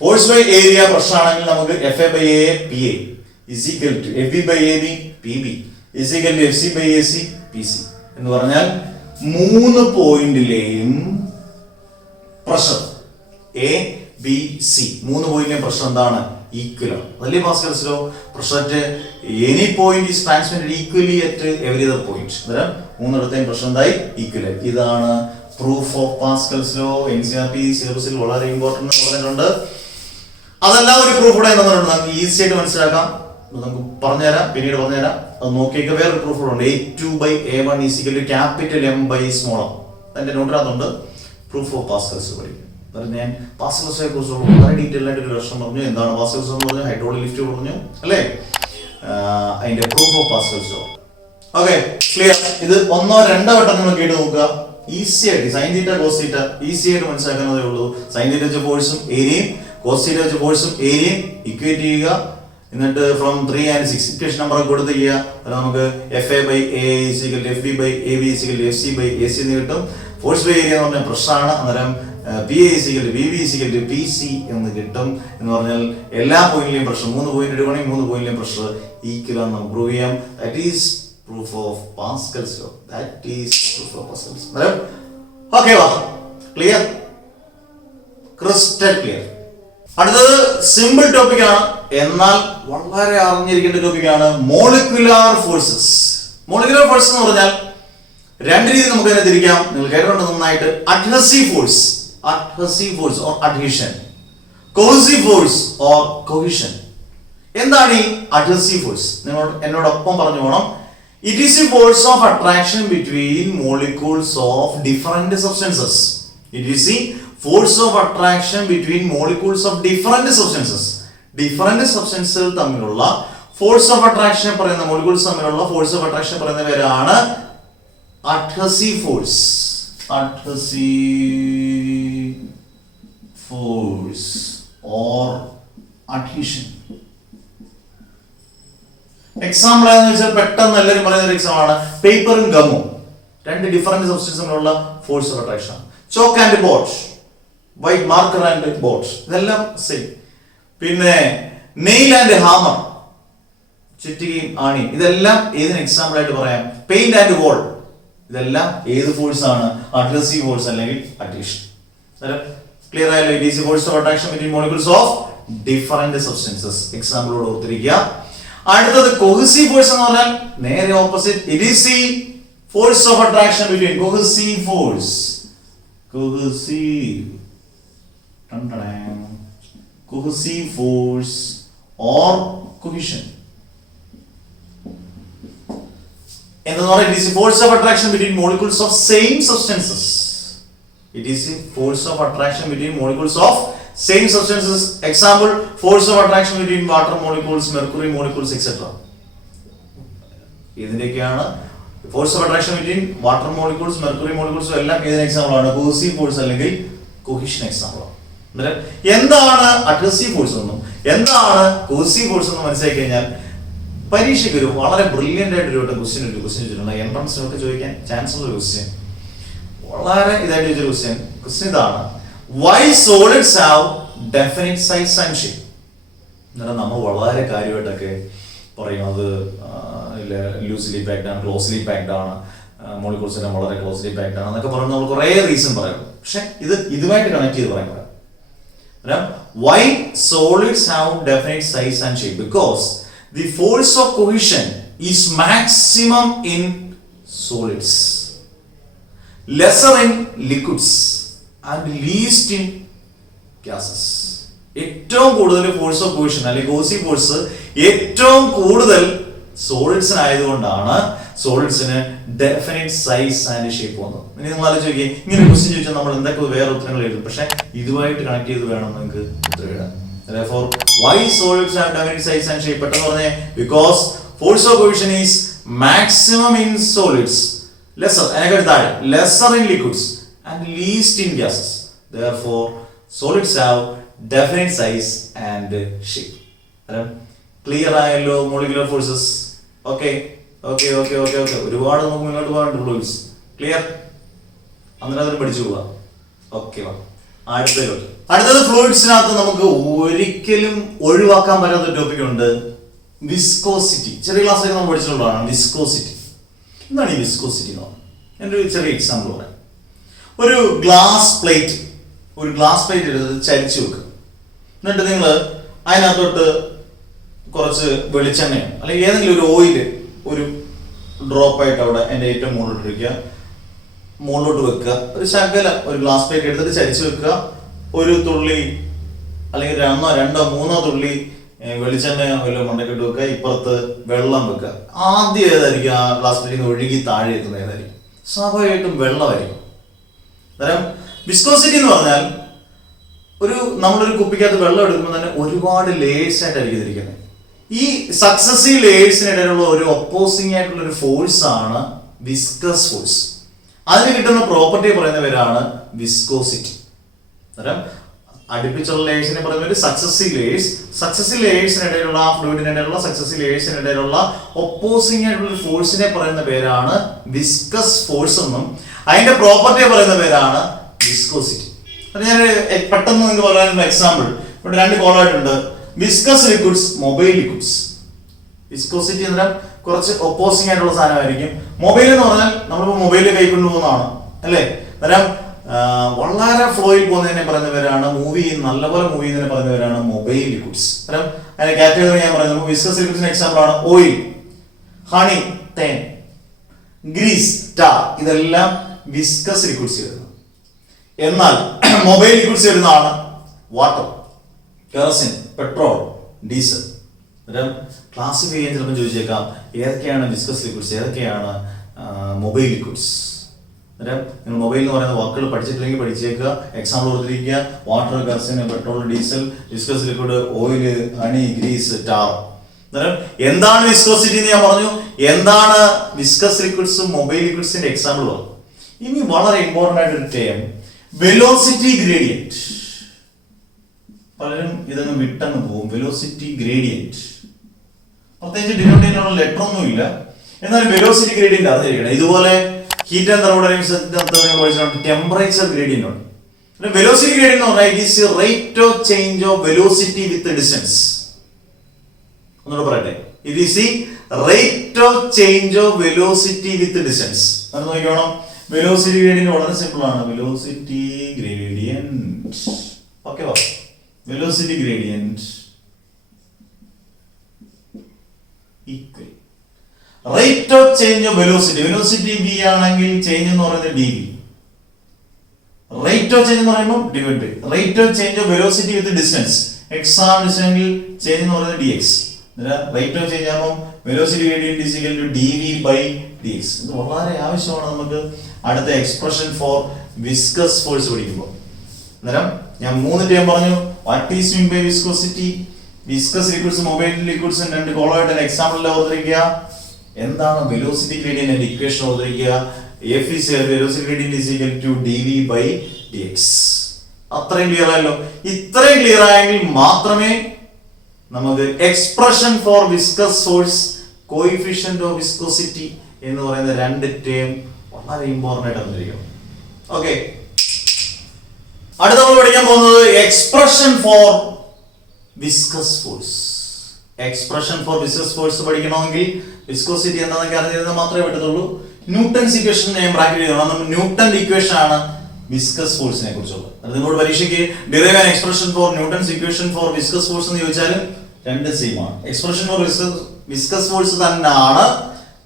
Force by area പ്രശ്നമാണെങ്കിൽ നമുക്ക് FA by A PA is equal to FB by AB PB is equal to FC by AC PC എന്ന് പറഞ്ഞാൽ മൂന്ന് പോയിന്റിലെയും pressure A B C, മൂന്ന് പോയിന്റിലെയും pressure എന്താണ്? Equal ആണ്. അതല്ലേ Pascal's law? Pressure at any point is transmitted equally at every other point. അന്നേരം മൂന്നിടത്തെയും pressure എന്തായി? Equal. ഇതാണ് proof of Pascal's law. NCERT സിലബസിൽ വളരെ ഇമ്പോർട്ടന്റ് പറഞ്ഞിട്ടുണ്ട്. അതെല്ലാം ഒരു പ്രൂഫ് കൂടെ തന്നിട്ടുണ്ട്, നമുക്ക് ഈസി ആയിട്ട് മനസ്സിലാക്കാം. നമുക്ക് പറഞ്ഞുതരാം, പിന്നീട് പറഞ്ഞുതരാം. അത് നോക്കിയൊക്കെ വേറൊരു പ്രൂഫ് ഉണ്ട്. A2 by A1 is equal to capital M by small m. അതിന്റെ നോട്ടിനകത്തുണ്ട്. പ്രൂഫ് ഓഫ് പാസ്കൽസ് പഠിക്കും. ഞാൻ പാസ്കൽസിനെ കുറിച്ച് വളരെ ഡീറ്റെയിൽ ആയിട്ട് ഒരു പ്രശ്നം പറഞ്ഞു. എന്താണ് പാസ്കൽസ് എന്ന് പറഞ്ഞു? ഹൈഡ്രോളിക് ലിഫ്റ്റ് പറഞ്ഞു അല്ലേ. അതിന്റെ proof of Pascal's law. Okay, clear. ഇത് ഒന്നോ രണ്ടോ വട്ടം നിങ്ങൾ കേട്ട് നോക്കുക. ഈസി ആയിട്ട് sine theta cos theta easy ആയിട്ട് മനസ്സിലാക്കുന്നതേ ഉള്ളൂ. സൈൻ തീറ്റ വെച്ച ഫോഴ്സും ഏരിയയും കോസ് തീറ്റ വെച്ച ഫോഴ്സും ഏരിയയും ഇക്വേറ്റ് ചെയ്യുക. എന്നിട്ട് ഫ്രം 3 and 6 ഇക്വേഷൻ നമ്പർ കൊടുത്ത് ചെയ്യുക. അത് നമുക്ക് FA by A is equal to FB by AB is equal to FC by AC എന്ന് കിട്ടും. ഫോഴ്സ് ബൈ ഏരിയ എന്ന് പറഞ്ഞാൽ പ്രഷറാണ്. അന്നേരം PA is equal to BB is equal to PC എന്ന് കിട്ടും. എന്ന് പറഞ്ഞാൽ എല്ലാ പോയിന്റിലെയും പ്രഷർ, മൂന്ന് പോയിന്റ് എടുക്കുകയാണെങ്കിൽ മൂന്ന് പോയിന്റിലെയും പ്രഷർ ഈക്വൽ ആണെന്ന് നമുക്ക് പ്രൂവ് ചെയ്യാം. That is proof of Pascal's law. That is proof of Pascal's. അന്നേരം ഓക്കെ, വാ, ക്ലിയർ, ക്രിസ്റ്റൽ ക്ലിയർ. അടുത്തത് സിമ്പിൾ ടോപ്പിക് ആണ്, എന്നാൽ വളരെ അറിഞ്ഞിരിക്കേണ്ട ടോപ്പിക് ആണ് മോളിക്യുലാർ ഫോഴ്സസ്. മോളിക്യുലാർ ഫോഴ്സ് എന്ന് പറഞ്ഞാൽ രണ്ട് രീതി നമുക്ക് തന്നെ തിരിക്കാം. നിങ്ങൾ കേട്ടിട്ടുണ്ട് നന്നായിട്ട്. Adhesive force, adhesive force or adhesion, cohesive force or cohesion. എന്താണ് ഈ adhesive force? നിങ്ങൾ എന്നോടൊപ്പം പറഞ്ഞു പോകണം. It is a force of attraction between molecules of different substances. It is a force of attraction between molecules of different substances. Different substances തമ്മിലുള്ള force of attraction പറയുന്ന molecules തമ്മിലുള്ള force of attraction പറയുന്ന പേരാണ് adhesive force. Adhesive force or adhesion. Example എന്ന് വെച്ചാൽ പെട്ടെന്ന് എല്ലാവരും പറയുന്ന ഒരു എക്സാം ആണ് പേപ്പറും ഗമ്മും. രണ്ട് ഡിഫറെന്റ് സബ്സ്റ്റൻസ് തമ്മിലുള്ള force of attraction. Chalk and board, white marker and board, ഇതെല്ലാം സെയിം. പിന്നെ നെയിൽ ആൻഡ് ഹാമർ, ചുറ്റികയും ആണിയും, ഇതെല്ലാം ഏതിന് എക്സാമ്പിൾ ആയിട്ട് പറയാം? പെയിന്റ് ആൻഡ് വോൾ, ഇതെല്ലാം ഏത് ഫോഴ്സ് ആണ്? അഡ്ഹസീവ് ഫോഴ്സ് അല്ലെങ്കിൽ അഡ്ഹീഷൻ. ക്ലിയർ ആയല്ലോ? It is a force of attraction between molecules of different substances. എക്സാമ്പിളോട് ഓർത്തിരിക്കുക. അടുത്തത് കൊഹസീവ് ഫോഴ്സ് എന്ന് പറഞ്ഞാൽ നേരെ opposite. It is the force of attraction between cohesive force. Cohesive. Cohesive force or cohesion. It is a force of attraction between molecules of same substances. It is a force of attraction between molecules of same substances. Example, force of attraction between water molecules, mercury molecules, etc. ഇതിന്റെയൊക്കെയാണ് force of attraction between water molecules, mercury മോളിക്യൂൾസും എല്ലാം ഏതിന് example ആണ്? Cohesive force അല്ലെങ്കിൽ cohesion example ആണ്. എന്താണ് adhesive force എന്നും എന്താണ് കോഹസീവ് ഫോഴ്സ് എന്നും മനസ്സിലാക്കി കഴിഞ്ഞാൽ പരീക്ഷയ്ക്ക് ഒരു വളരെ ബ്രില്യൻ്റ് ആയിട്ട് ഒരു ക്വസ്റ്റ്യൻ വെച്ചിട്ടുണ്ട്. എൻട്രൻസിനൊക്കെ ചോദിക്കാൻ ചാൻസ് ഉള്ള ഒരു ക്വസ്റ്റ്യൻ, വളരെ ഇതായിട്ട് ചോദിച്ചൊരു ക്വസ്റ്റ്യൻ ഇതാണ്: why solids have definite size and shape? എന്നാലും നമ്മൾ വളരെ കാര്യമായിട്ടൊക്കെ പറയുന്നത് ലൂസ്ലി പാക്ഡ് ആണ്, ക്ലോസ്ലി പാക്ഡ് ആണ്, മോളിക്യൂൾസ് എല്ലാം വളരെ ക്ലോസ്ലി പാക്ഡ് ആണ് എന്നൊക്കെ പറയുന്നത് നമ്മൾ കുറേ റീസൺ പറയാം. പക്ഷെ ഇതുമായിട്ട് കണക്ട് ചെയ്ത് പറയാൻ why solids have definite size and shape? Because the force of cohesion is maximum in solids, lesser in liquids and least in gases. ഏറ്റവും കൂടുതൽ ഫോഴ്സ് ഓഫ് കോഹീഷൻ അല്ലെങ്കിൽ കോഹസീവ് ഫോഴ്സ് ഏറ്റവും കൂടുതൽ സോളിഡ്സിനായതുകൊണ്ടാണ് സോളിഡ്സിന് ഡെഫിനിറ്റ് സൈസ് ആൻഡ് ഷേപ്പ് വന്നത്. ഇനി നിങ്ങൾ ആലോചിച്ച് ഇങ്ങനെ ക്വസ്റ്റ്യൻ ചോദിച്ചാൽ നമ്മൾ എന്തൊക്കെ വേറെ ഉത്തരങ്ങൾ എഴുതും, പക്ഷെ ഇതുമായിട്ട് കണക്ട് ചെയ്ത് വേണം നിങ്ങൾക്ക് ഉത്തരം എഴുതാൻ. Therefore, why solids have definite size and shape? പെട്ടെന്ന് പറഞ്ഞേ, because force of cohesion is maximum in solids, lesser in liquids and least in gases. Therefore, solids have definite size and shape. Clear ആയല്ലോ molecular forces? Okay. ഒരുപാട് നമുക്ക് മുന്നോട്ട് പോകാനുണ്ട് fluids. Clear? അന്നേരം അതിന് പഠിച്ചു പോവാ. ഓക്കെ, അടുത്തത് ഫ്ലൂയിഡ്സിനകത്ത് നമുക്ക് ഒരിക്കലും ഒഴിവാക്കാൻ പറ്റാത്ത ടോപ്പിക് ഉണ്ട്, വിസ്കോസിറ്റി. ചെറിയ ക്ലാസ്സിലൊക്കെ നമ്മൾ പഠിച്ചിട്ടുള്ളതാണ് വിസ്കോസിറ്റി. എന്താണ് ഈ വിസ്കോസിറ്റി എന്ന് പറഞ്ഞാൽ? എൻ്റെ ഒരു ചെറിയ എക്സാമ്പിൾ പറയാം. ഒരു ഗ്ലാസ് പ്ലേറ്റ് എടുത്ത് ചരിച്ചു വെക്കുക. എന്നിട്ട് നിങ്ങൾ അതിനകത്തോട്ട് കുറച്ച് വെളിച്ചെണ്ണയോ അല്ലെങ്കിൽ ഏതെങ്കിലും ഒരു ഓയില് ഒരു ഡ്രോപ്പായിട്ട് അവിടെ എൻ്റെ ഏറ്റവും മുകളിലോട്ട് വെക്കുക. ഒരു ശകലം ഒരു ഗ്ലാസ് പ്ലേറ്റ് എടുത്തിട്ട് ചരിച്ചു വെക്കുക. ഒരു തുള്ളി അല്ലെങ്കിൽ രണ്ടോ മൂന്നോ തുള്ളി വെളിച്ചെണ്ണയോ വല്ല മണ്ടക്കിട്ട് വെക്കുക. ഇപ്പുറത്ത് വെള്ളം വെക്കുക. ആദ്യം ഏതായിരിക്കും ആ ഗ്ലാസ് പ്ലേറ്റിൽ നിന്ന് ഒഴുകി താഴെ എത്തുന്നത്? ഏതായിരിക്കും? സ്വാഭാവികമായിട്ടും വെള്ളമായിരിക്കും. അന്നേരം വിസ്കോസിറ്റി എന്ന് പറഞ്ഞാൽ നമ്മളൊരു കുപ്പിക്കകത്ത് വെള്ളം എടുക്കുമ്പോൾ തന്നെ ഒരുപാട് ലേയേഴ്സ് ആയിട്ടായിരിക്കും ഇതിരിക്കുന്നത്. ഈ സക്സസീവ് ലേയേഴ്സിനിടയിലുള്ള ഒരു ഒപ്പോസിംഗ് ആയിട്ടുള്ള ഒരു ഫോഴ്സ് ആണ് വിസ്കസ് ഫോഴ്സ്. അതിന് കിട്ടുന്ന പ്രോപ്പർട്ടി പറയുന്ന പേരാണ് വിസ്കോസിറ്റി. അന്നേരം അടുപ്പിച്ചുള്ള ലേയേഴ്സിനെ പറയുന്ന പേര് സക്സസീവ് ലേയേഴ്സിനിടയിലുള്ള ആ ഫ്ലൂയിഡിനിടയിലുള്ള സക്സസീവ് ലേയേഴ്സിനിടയിലുള്ള ഒപ്പോസിംഗ് ആയിട്ടുള്ള ഒരു ഫോഴ്സിനെ പറയുന്ന പേരാണ് വിസ്കസ് ഫോഴ്സ് എന്നും അതിന്റെ പ്രോപ്പർട്ടിയെ പറയുന്ന പേരാണ് വിസ്കോസിറ്റി. ഞാൻ പെട്ടെന്ന് നിങ്ങൾക്ക് പറയാനുള്ള എക്സാമ്പിൾ ഇവിടെ രണ്ട് കോളായിട്ടുണ്ട്: viscous liquids, mobile liquids. Viscosity എന്നാൽ കുറച്ച് ഒപ്പോസിംഗ് ആയിട്ടുള്ള സാധനമായിരിക്കും. മൊബൈൽ എന്ന് പറഞ്ഞാൽ നമ്മളിപ്പോൾ മൊബൈലിൽ കൈക്കൊണ്ടു പോകുന്നതാണ് അല്ലേ? അന്നേരം വളരെ ഫ്ലോയിൽ പോകുന്നതിനെ പറയുന്ന പേരാണ് നല്ലപോലെ മൂവ് ചെയ്യുന്നതിനെ പറയുന്ന പേരാണ് മൊബൈൽ ലിക്വിഡ്സ്. അന്നേരം അതിന്റെ കാറ്റഗറി ഞാൻ പറയുന്നത് വിസ്കസ് ലിക്വിഡ്സിന്റെ എക്സാമ്പിൾ ആണ് ഓയിൽ, ഹണി, തേൻ, ഗ്രീസ്, ടാർ. ഇതെല്ലാം വിസ്കസ് ലിക്വിഡ്സ് വരുന്നത്. എന്നാൽ മൊബൈൽ ലിക്വിഡ്സ് വരുന്നതാണ് വാട്ടർ, കെറസിൻ, പെട്രോൾ, ഡീസൽ. അന്നേരം ക്ലാസിഫൈ ചെയ്യാൻ ചിലപ്പോൾ ചോദിച്ചേക്കാം ഏതൊക്കെയാണ് വിസ്കസ് ലിക്വിഡ്സ്, ഏതൊക്കെയാണ് മൊബൈൽ ലിക്വിഡ്സ്. അന്നേരം നിങ്ങൾ മൊബൈൽ എന്ന് പറയുന്ന വാക്കുകൾ പഠിച്ചിട്ടില്ലെങ്കിൽ പഠിച്ചേക്കുക. എക്സാമ്പിൾ കൊടുത്തിരിക്കുക: water, kerosene, petrol, diesel, viscous liquid, oil, honey, grease, tar. അന്നേരം എന്താണ് വിസ്കോസിറ്റി എന്ന് ഞാൻ പറഞ്ഞു. എന്താണ് വിസ്കസ് ലിക്വിഡ്സും മൊബൈൽ ലിക്വിഡ്സിന്റെ എക്സാമ്പിൾ പറഞ്ഞു. ഇനി വളരെ ഇമ്പോർട്ടന്റ് ആയിട്ടൊരു ടേം വെലോസിറ്റി ഗ്രേഡിയന്റ്. പലരും ഇതങ്ങ് വിട്ടങ്ങ് പോകും. വെലോസിറ്റി ഗ്രേഡിയന്റ് പ്രത്യേകിച്ച് ഡിനോമിനേറ്ററിലുള്ള ലെറ്റർ ഒന്നും ഇല്ല, എന്നാലും വെലോസിറ്റി ഗ്രേഡിയന്റ് അറിഞ്ഞിരിക്കണം. ഇതുപോലെ heat and thermodynamics temperature gradient ഉണ്ട്. വെലോസിറ്റി ഗ്രേഡിയന്റ് എന്ന് പറഞ്ഞാൽ it is rate of change of velocity with distance. ഒന്നുകൂടെ പറയട്ടെ, it is the rate of change of velocity with distance. അത് നോക്കിക്കോണം. വെലോസിറ്റി ഗ്രേഡിയന്റ് വളരെ സിമ്പിൾ ആണ്. Velocity gradient okay, velocity gradient equal rate of change of velocity v ആണെങ്കിൽ change എന്ന് പറയുന്നത് dv. Rate of change എന്ന് പറയുമ്പോൾ divide rate of change of velocity with distance x ആണ് ഡിസ്റ്റൻസ് ചേഞ്ച് എന്ന് പറയുന്നത് dx. റേറ്റ് ഓഫ് ചേഞ്ച് ആകുമ്പോൾ velocity gradient is equal to dv by dx. ഇത് വളരെ ആവശ്യമാണ് നമുക്ക് അടുത്ത എക്സ്പ്രഷൻ ഫോർ വിസ്കസ് ഫോഴ്സ് പഠിക്കുമ്പോൾ. അന്നേരം ഞാൻ 3 ടേം പറഞ്ഞു. What is mean by viscosity? Viscous liquids mobile ലിക്വിഡ്സും 2 കോളമായിട്ട് എക്സാമ്പിളിൽ ഓർത്തിരിക്കുക. എന്താണ് വെലോസിറ്റി ഗ്രേഡിയന്റ് ഇക്വേഷൻ ഓർത്തിരിക്കുക. F is velocity gradient is equal to dv by dx. അത്രയും ക്ലിയർ ആയല്ലോ. ഇത്രയും ക്ലിയർ ആയെങ്കിൽ മാത്രമേ നമുക്ക് expression for viscous force, coefficient of viscosity എന്ന് പറയുന്ന 2 ടേം വളരെ ഇമ്പോർട്ടന്റ് ആയിട്ട് വന്നിരിക്കും. ഓക്കെ, അടുത്ത നമ്മൾ പഠിക്കാൻ പോകുന്നത് expression for viscous force. Expression for viscous force പഠിക്കണമെങ്കിൽ വിസ്കോസിറ്റി എന്താണെന്നൊക്കെ അറിഞ്ഞിരുന്നാൽ മാത്രമേ പറ്റത്തുള്ളൂ. ന്യൂട്ടൺസ് ഇക്വേഷൻ ഞാൻ ബ്രാക്കറ്റ് ചെയ്തോളാം. നമ്മൾ ന്യൂട്ടന്റെ ഇക്വേഷൻ ആണ് വിസ്കസ് ഫോഴ്സിനെ കുറിച്ചുള്ളത്. അത് നിങ്ങളോട് പരീക്ഷയ്ക്ക് derive an expression for Newton's equation for viscous force എന്ന് ചോദിച്ചാലും 2 സെയിം ആണ്. എക്സ്പ്രഷൻ ഫോർ വിസ്കസ് ഫോഴ്സ് തന്നെയാണ്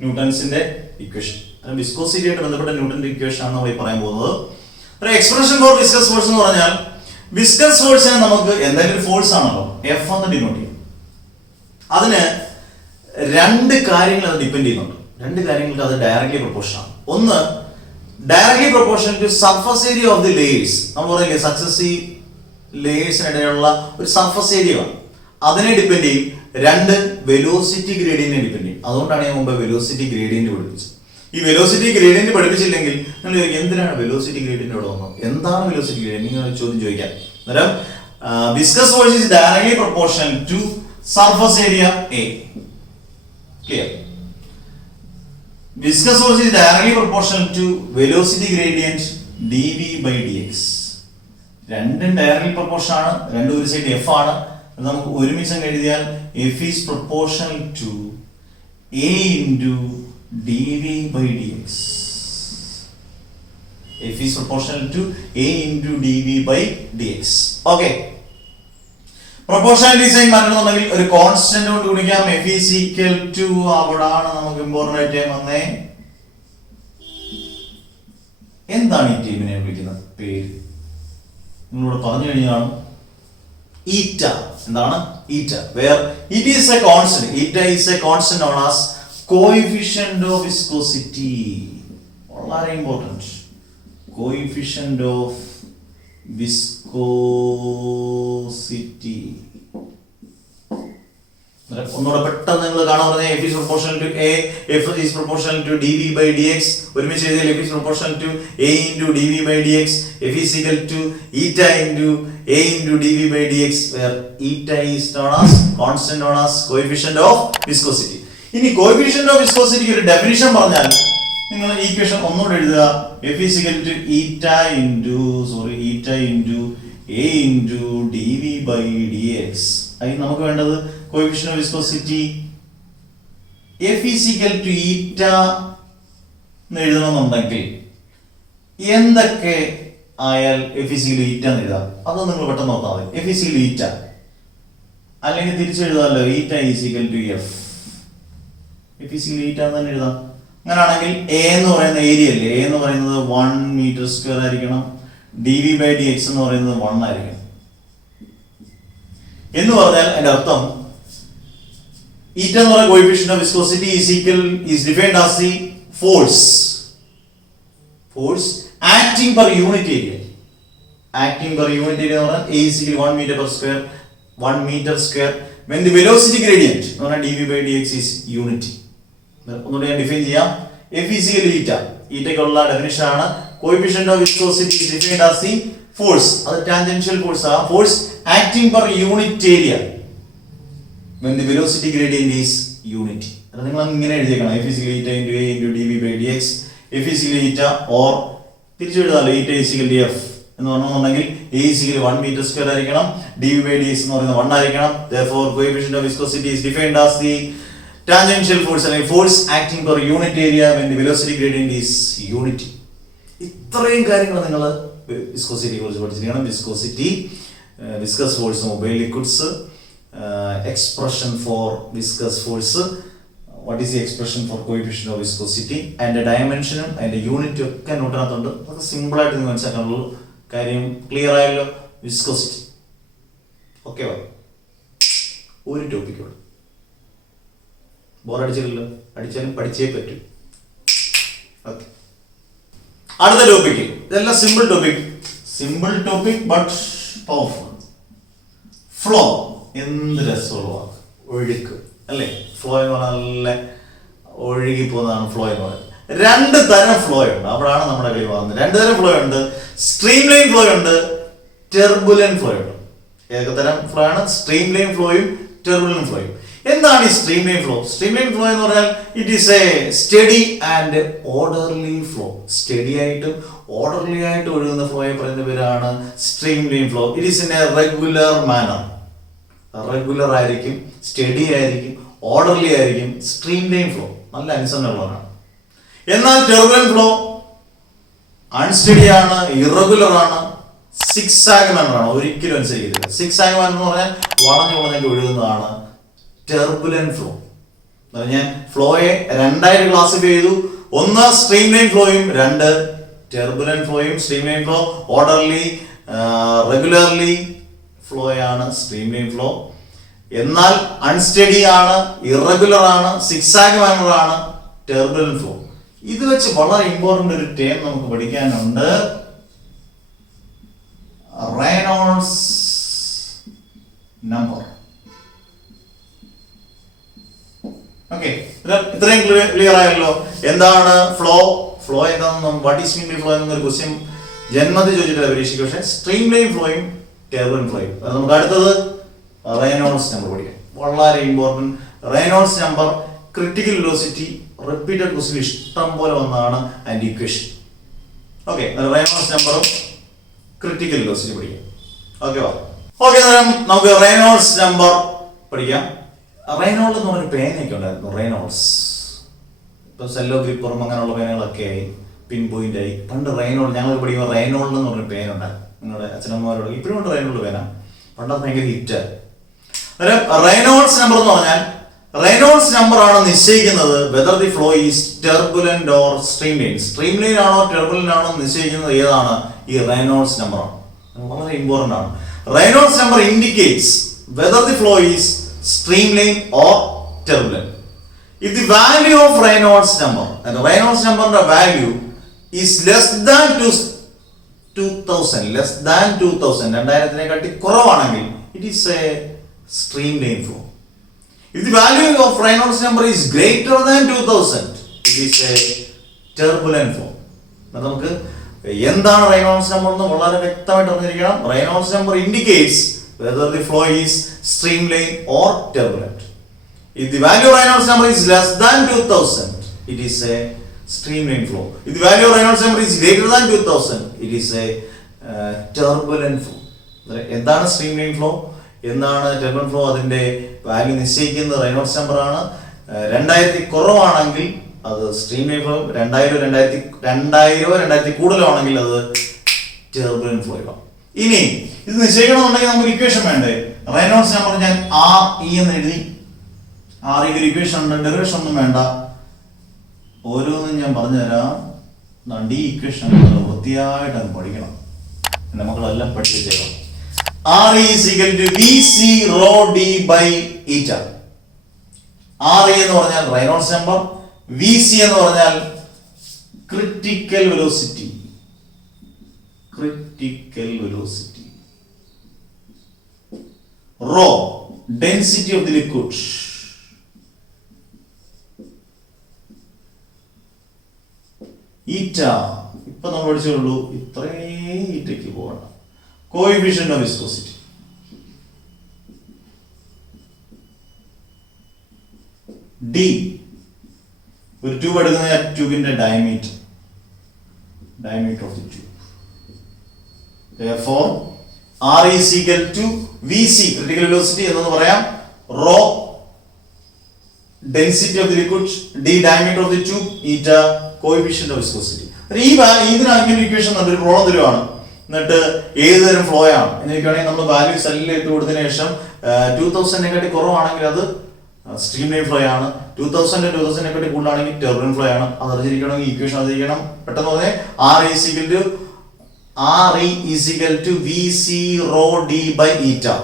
ന്യൂട്ടൺസിന്റെ ഇക്വേഷൻ. വിസ്കോസിറ്റി ആയിട്ട് ബന്ധപ്പെട്ട ന്യൂട്ടന്റെ ഇക്വേഷൻ ആണ് നമ്മൾ പറയാൻ പോകുന്നത്. ഒരു എക്സ്പ്രഷൻ ഫോർ വിസ്കസ് ഫോഴ്സ് എന്ന് പറഞ്ഞാൽ വിസ്കസ് ഫോഴ്സിനെ നമുക്ക് എന്തെങ്കിലും ഫോഴ്സ് ആണല്ലോ F എന്ന് ഡിനോട്ട് ചെയ്യും. അതിന് 2 കാര്യങ്ങൾ അത് ഡിപ്പെൻഡ് ചെയ്യുന്നുണ്ട്. 2 കാര്യങ്ങൾക്ക് അത് ഡയറക്ട്ലി പ്രൊപ്പോർഷൻ ആണ്. ഒന്ന്, directly proportion to surface area of the layers. നമ്മൾ പറയില്ലേ സക്സസീവ് ലേയേഴ്സിനിടയിലുള്ള ഒരു സർഫസ് ഏരിയ ആണ്, അതിനെ ഡിപ്പെൻഡ് ചെയ്യും. 2, വെലോസിറ്റി ഗ്രേഡിയന്റിനെ ഡിപ്പെൻഡ് ചെയ്യും. അതുകൊണ്ടാണ് ഞാൻ മുമ്പ് വെലോസിറ്റി ഗ്രേഡിയന്റ് പഠിപ്പിച്ചത്. ഈ വെലോസിറ്റി ഗ്രേഡിയന്റ് പഠിപ്പിച്ചില്ലെങ്കിൽ നിങ്ങൾ ചോദിക്കും എന്തിനാണ് വെലോസിറ്റി ഗ്രേഡിയന്റ് ഇവിടെ വന്നത്, എന്താണ് വെലോസിറ്റി ഗ്രേഡിയന്റ്, നിങ്ങൾ ചോദ്യം ചോദിക്കാം. അന്നേരം viscous force is directly proportional to surface area A. Clear? Viscous force is directly proportional to velocity gradient dv by dx. രണ്ടും ഡയറക്ട്ലി പ്രൊപ്പോർഷൻ ആണ്. രണ്ടും ഒരു സൈഡ് F ആണ്. നമുക്ക് ഒരുമിച്ച് എഴുതിയാൽ F is proportional to A into dv by dx. F is proportional to A into dv by dx. Okay. Proportional design മാറ്റണമെന്നുണ്ടെങ്കിൽ ഒരു കോൺസ്റ്റന്റ് കൊണ്ട് ഗുണിക്കാം. F is equal to അവിടാണ് നമുക്ക് ഇമ്പോർട്ടന്റ് ആയിട്ട് വന്നേ. എന്താണ് ഈ ടീമിനെ വിളിക്കുന്ന പേര് നിങ്ങളോട് പറഞ്ഞു കഴിഞ്ഞാണ് ഈറ്റ. എന്താണ് eta? Where it is a constant. Eta is a constant known as coefficient of viscosity. വളരെ ഇമ്പോർട്ടന്റ്. Coefficient of viscosity. ഒന്നുകൂടെ പെട്ടെന്ന് നിങ്ങൾ കാണാൻ പറഞ്ഞ F is proportional to A, F is proportional to dv by dx. ഒരുമിച്ച് എഴുതിയാൽ F is proportional to A into dv by dx. F is equal to eta into A into dv by dx, where eta is known as constant known as coefficient of viscosity. ഇനി coefficient of viscosity ഒരു definition പറഞ്ഞാൽ നിങ്ങൾ equation ഒന്നുകൂടെ എഴുതുക. F is equal to eta into A into dv by dx. അതിന് നമുക്ക് വേണ്ടത് coefficient of viscosity F is equal to eta എന്ന് എഴുതണമെന്നുണ്ടെങ്കിൽ എന്തൊക്കെ ആയാൽ F is equal to eta എന്ന് എഴുതാം. അത് നിങ്ങൾ പെട്ടെന്ന് നോക്കാം. F is equal to eta അല്ലെങ്കിൽ തിരിച്ചെഴുതാമല്ലോ. eta is equal to F. F is equal to eta എന്ന് തന്നെ എഴുതാം. അങ്ങനെയാണെങ്കിൽ A എന്ന് പറയുന്ന ഏരിയ അല്ലേ, A എന്ന് പറയുന്നത് 1 മീറ്റർ സ്ക്വയർ ആയിരിക്കണം. dv by dx എന്ന് പറയുന്നത് 1 ആയിരിക്കണം. എന്ന് പറഞ്ഞാൽ അതിന്റെ അർത്ഥം ഈറ്റ എന്ന് പറയുന്ന coefficient of viscosity is defined as the force acting per unit area. Acting per unit area എന്ന് പറഞ്ഞാൽ A is equal to 1 meter square when the velocity gradient എന്ന് പറഞ്ഞാൽ dv by dx is unity. ഒന്നുകൂടെ ഞാൻ define ചെയ്യാം. F is equal to eta. ഈറ്റയ്ക്കുള്ള definition ആണ് coefficient of viscosity is defined as the force. അത് ടാൻജൻഷ്യൽ ഫോഴ്സ് ആ force acting per unit area when the velocity gradient is unity. അത് നിങ്ങൾ ഇങ്ങനെ എഴുതിയേക്കണം. F is equal to eta into A into dv by dx. F is equal to eta or തിരിച്ചു എഴുതാമല്ലോ. eta is equal to F എന്ന് പറഞ്ഞിട്ടുണ്ടെങ്കിൽ A is equal to 1 meter square ആയിരിക്കണം. dv by dx എന്ന് പറയുന്നത് 1 ആയിരിക്കണം. Therefore coefficient of viscosity is defined as the tangential force അല്ലെങ്കിൽ force acting per unit area when the velocity gradient is unity. ഇത്രയും കാര്യങ്ങൾ നിങ്ങൾ വിസ്കോസിറ്റിയെ കുറിച്ച് പഠിച്ചിരിക്കണം. Viscosity, viscous force, mobile liquids, expression for viscous force what is the expression for coefficient of viscosity, അതിന്റെ ഡയമെൻഷനും അതിന്റെ യൂണിറ്റും ഒക്കെ നോട്ടിനകത്തുണ്ട്. അതൊക്കെ സിമ്പിൾ ആയിട്ട് നിങ്ങൾ മനസ്സിലാക്കാനുള്ള കാര്യം. ക്ലിയർ ആയല്ലോ? വിസ്കോസിറ്റി. ഓക്കെ, ഒരു ടോപ്പിക്കോട് ബോറടിച്ചില്ലല്ലോ? അടിച്ചാലും പഠിച്ചേ പറ്റൂ. ഓക്കെ, അടുത്ത ടോപ്പിക്ക്. ഇതെല്ലാം simple topic but powerful. Flow. എന്ത് രസമുള്ള വാക്ക്. ഒഴുക്ക് അല്ലേ? ഫ്ലോ എന്ന് പറഞ്ഞാൽ നല്ല ഒഴുകി പോകുന്നതാണ് ഫ്ലോ എന്ന് പറയുന്നത്. 2 തരം ഫ്ലോ ഉണ്ട്. അവിടാണ് നമ്മുടെ കൈ വന്നത്. 2 തരം ഫ്ലോ ഉണ്ട്. സ്ട്രീം ലൈൻ ഫ്ലോ ഉണ്ട്, ടെർബുലന്റ് ഫ്ലോ ഉണ്ട്. ഏതൊക്കെ തരം ഫ്ലോ ആണ്? സ്ട്രീം ലൈൻ ഫ്ലോയും ടെർബുലന്റ് ഫ്ലോയും. എന്താണ് ഈ stream line flow? Stream line flow എന്ന് പറഞ്ഞാൽ it is a steady and orderly flow. Steady ആയിട്ടും ഓർഡർലി ആയിട്ട് ഒഴുകുന്ന ഫ്ലോയെ പറയുന്ന പേരാണ് stream line flow. It is in a regular manner. Regular ആയിരിക്കും, സ്റ്റഡി ആയിരിക്കും, ഓർഡർലി ആയിരിക്കും. സ്ട്രീം ലൈൻ ഫ്ലോ നല്ല അനുസരണമുള്ളതാണ്. എന്നാൽ ടെർബുലന്റ് ഫ്ലോ അൺസ്റ്റഡി ആണ്, ഇറഗുലർ ആണ്, സിക്സാഗ് മാനർ ആണ്. ഒരിക്കലും അനുസരിക്കില്ല. സിക്സാഗ് മാനർ എന്ന് പറഞ്ഞാൽ വളഞ്ഞൊക്കെ ഒഴുകുന്നതാണ് ടെർബുലന്റ് ഫ്ലോ. ഞാൻ ഫ്ലോയെ 2 ക്ലാസിഫൈ ചെയ്തു. 1 സ്ട്രീം ലൈൻ ഫ്ലോയും 2 ടെർബുലന്റ് ഫ്ലോയും. Stream line flow orderly regularly ഫ്ലോയാണ് സ്ട്രീം ലൈൻ ഫ്ലോ. എന്നാൽ അൺസ്റ്റഡി ആണ്, ഇറഗുലർ ആണ്, സിക്സാഗ് മാനർ ആണ് ടെർബുലന്റ് ഫ്ലോ. ഇത് വെച്ച് വളരെ ഇമ്പോർട്ടന്റ് ഒരു ടേം നമുക്ക് പഠിക്കാനുണ്ട്. Reynolds number. ഓക്കെ, ഇത്രയും ക്ലിയർ ആയല്ലോ. എന്താണ് ഫ്ലോ? ഫ്ലോ എന്താണെന്നും what is mean by flow എന്നൊരു ക്വസ്റ്റ്യൻ ജന്മത്തിൽ ചോദിച്ചിട്ടില്ല പരീക്ഷയ്ക്ക്. പക്ഷേ സ്ട്രീം ലൈൻ ഫ്ലോയും ടെർബുലന്റ് ഫ്ലോയും. അത് നമുക്ക് അടുത്തത് റെയ്നോൾഡ്സ് നമ്പർ പഠിക്കാം. വളരെ important. Reynolds number, critical velocity, repeated question ഇഷ്ടം പോലെ വന്നതാണ് അതിന്റെ ഇക്വേഷൻ. ഓക്കെ, റെയ്നോൾഡ്സ് നമ്പറും ക്രിട്ടിക്കൽ വെലോസിറ്റി പഠിക്കാം. ഓക്കെ, നമുക്ക് റെയ്നോൾഡ്സ് നമ്പർ പഠിക്കാം. റെയ്നോൾഡ് എന്ന് പറഞ്ഞ പേനയൊക്കെ ഉണ്ടായിരുന്നു. റെയ്നോൾഡ്സ് ഇപ്പൊ സെല്ലോ ഗ്രിപ്പറും അങ്ങനെയുള്ള പേനകളൊക്കെ ആയി, പിൻ പോയിന്റ് ആയി. പണ്ട് റെയ്നോൾഡ് ഞങ്ങൾ പഠിക്കുമ്പോൾ റെയ്നോൾഡ് എന്ന് പറഞ്ഞ പേന ഉണ്ടായിരുന്നു. നിങ്ങളുടെ അച്ഛനമ്മമാരോട് ഇപ്പോഴും ഉണ്ട് റെയ്നോൾഡ് പേന. പണ്ടത് ഭയങ്കര ഹിറ്റ്. റെയ്നോൾഡ്സ് നമ്പർ എന്ന് പറഞ്ഞാൽ റെയ്നോൾഡ്സ് നമ്പർ ആണ് നിശ്ചയിക്കുന്നത് whether the flow is turbulent or stream line. Stream line ആണോ ടെർബുലന്റ് ആണോ നിശ്ചയിക്കുന്നത് ഏതാണ്? ഈ റെയ്നോൾഡ്സ് നമ്പർ ആണ്. വളരെ ഇമ്പോർട്ടന്റ് ആണ്. Reynolds number indicates whether the flow is stream line or turbulent. If the value of Reynolds number, and the Reynolds number value is less than 2000, less than 2000, 2000 കുറവാണെങ്കിൽ it is a stream line flow. If the value of Reynolds number is greater than 2000, it is a turbulent flow. നമുക്ക് എന്താണ് Reynolds number എന്ന് വളരെ വ്യക്തമായിട്ട് അറിഞ്ഞിരിക്കണം. Reynolds number indicates whether the flow is streamline or turbulent. If the value of Reynolds number is less than 2000, it is a streamline flow. If the value of Reynolds number is greater than 2000, it is a turbulent flow. എന്താണ് streamline flow? എന്താണ് turbulent flow? അതിന്റെ value നിശ്ചയിക്കുന്നത് Reynolds number ആണ്. 2000 കുറവാണെങ്കിൽ അത് streamline flow. 2000 കൂടുതലാണെങ്കിൽ അത് turbulent flow ആണ്. ഇനി ഇത് നിശ്ചയിക്കണമെന്നുണ്ടെങ്കിൽ നമുക്ക് ഇക്വേഷൻ വേണ്ടേ? റെയ്നോൾഡ്സ് നമ്പർ ഞാൻ RE എന്ന് എഴുതി. RE ഒരു ഇക്വേഷൻ ഉണ്ട്. ഡെറിവേഷൻ ഒന്നും വേണ്ട, ഓരോന്നും ഞാൻ പറഞ്ഞുതരാം. ഈ ഇക്വേഷൻ വൃത്തിയായിട്ട് അത് പഠിക്കണം. എന്റെ മക്കളെല്ലാം പഠിപ്പിച്ചേക്കണം. RE is equal to VC rho D by eta. RE എന്ന് പറഞ്ഞാൽ റെയ്നോൾഡ്സ് നമ്പർ, VC എന്ന് പറഞ്ഞാൽ critical velocity. Critical velocity. Rho, density of the liquid. Eta, ഇപ്പൊ നമ്മൾ പഠിച്ചുള്ളൂ. ഇത്രയും ഈറ്റയ്ക്ക് പോകണം. Coefficient of viscosity. D, ഒരു ട്യൂബ് എടുക്കുന്ന ട്യൂബിന്റെ diameter of the tube. Therefore, R is equal to VC, critical velocity എന്ന് പറയാം, rho, density of the liquid, D, diameter of the tube, eta, coefficient of viscosity. ഇതിന് equation ഒരു problem തരുവാണ്. എന്നിട്ട് ഏത് തരം ഫ്ലോ ആണ് എന്ന് ചോദിക്കുകയാണെങ്കിൽ നമ്മൾ വാല്യൂസ് എല്ലാം ഇട്ട് കൊടുത്തതിന് ശേഷം 2000 കുറവാണെങ്കിൽ അത് സ്ട്രീം ലൈൻ ഫ്ലോ ആണ്. 2000 കൂടുതലാണെങ്കിൽ ടർബുലന്റ് ഫ്ലോ ആണ്. അത് അറിഞ്ഞിരിക്കണമെങ്കിൽ ഇക്വേഷൻ അറിഞ്ഞിരിക്കണം. പെട്ടെന്ന് പറഞ്ഞേ RE = VC rho d by eta.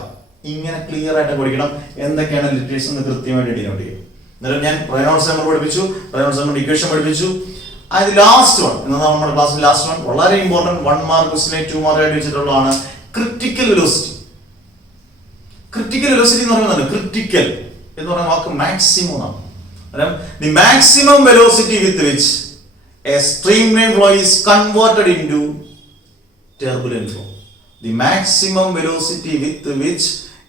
ഇങ്ങനെ ക്ലിയർ ആയിട്ട് പഠിക്കണം. എന്തൊക്കെയാണ് ലിറ്ററേച്ചർ എന്ന് കൃത്യമായിട്ട് ഡിനോട്ട് ചെയ്യും. അന്നേരം ഞാൻ റെയ്നോൾഡ്സ് നമ്പർ പഠിപ്പിച്ചു, റെയ്നോൾഡ്സ് നമ്പർ ഇക്വേഷൻ പഠിപ്പിച്ചു. അത് ലാസ്റ്റ് വൺ, നമ്മുടെ ക്ലാസ്സിൽ ലാസ്റ്റ് വൺ വളരെ ഇമ്പോർട്ടന്റ്, 1 മാർക്ക് ക്വസ്റ്റിനെ 2 മാർക്ക് ആയിട്ട് വെച്ചിട്ടുള്ളതാണ് ക്രിട്ടിക്കൽ വെലോസിറ്റി. ക്രിട്ടിക്കൽ വെലോസിറ്റി എന്ന് പറയുന്നത് ക്രിട്ടിക്കൽ എന്ന് പറയുന്ന വാക്ക് മാക്സിമം ആണ്. അന്നേരം the maximum velocity with which A streamline flow is converted into turbulent flow. The maximum velocity with which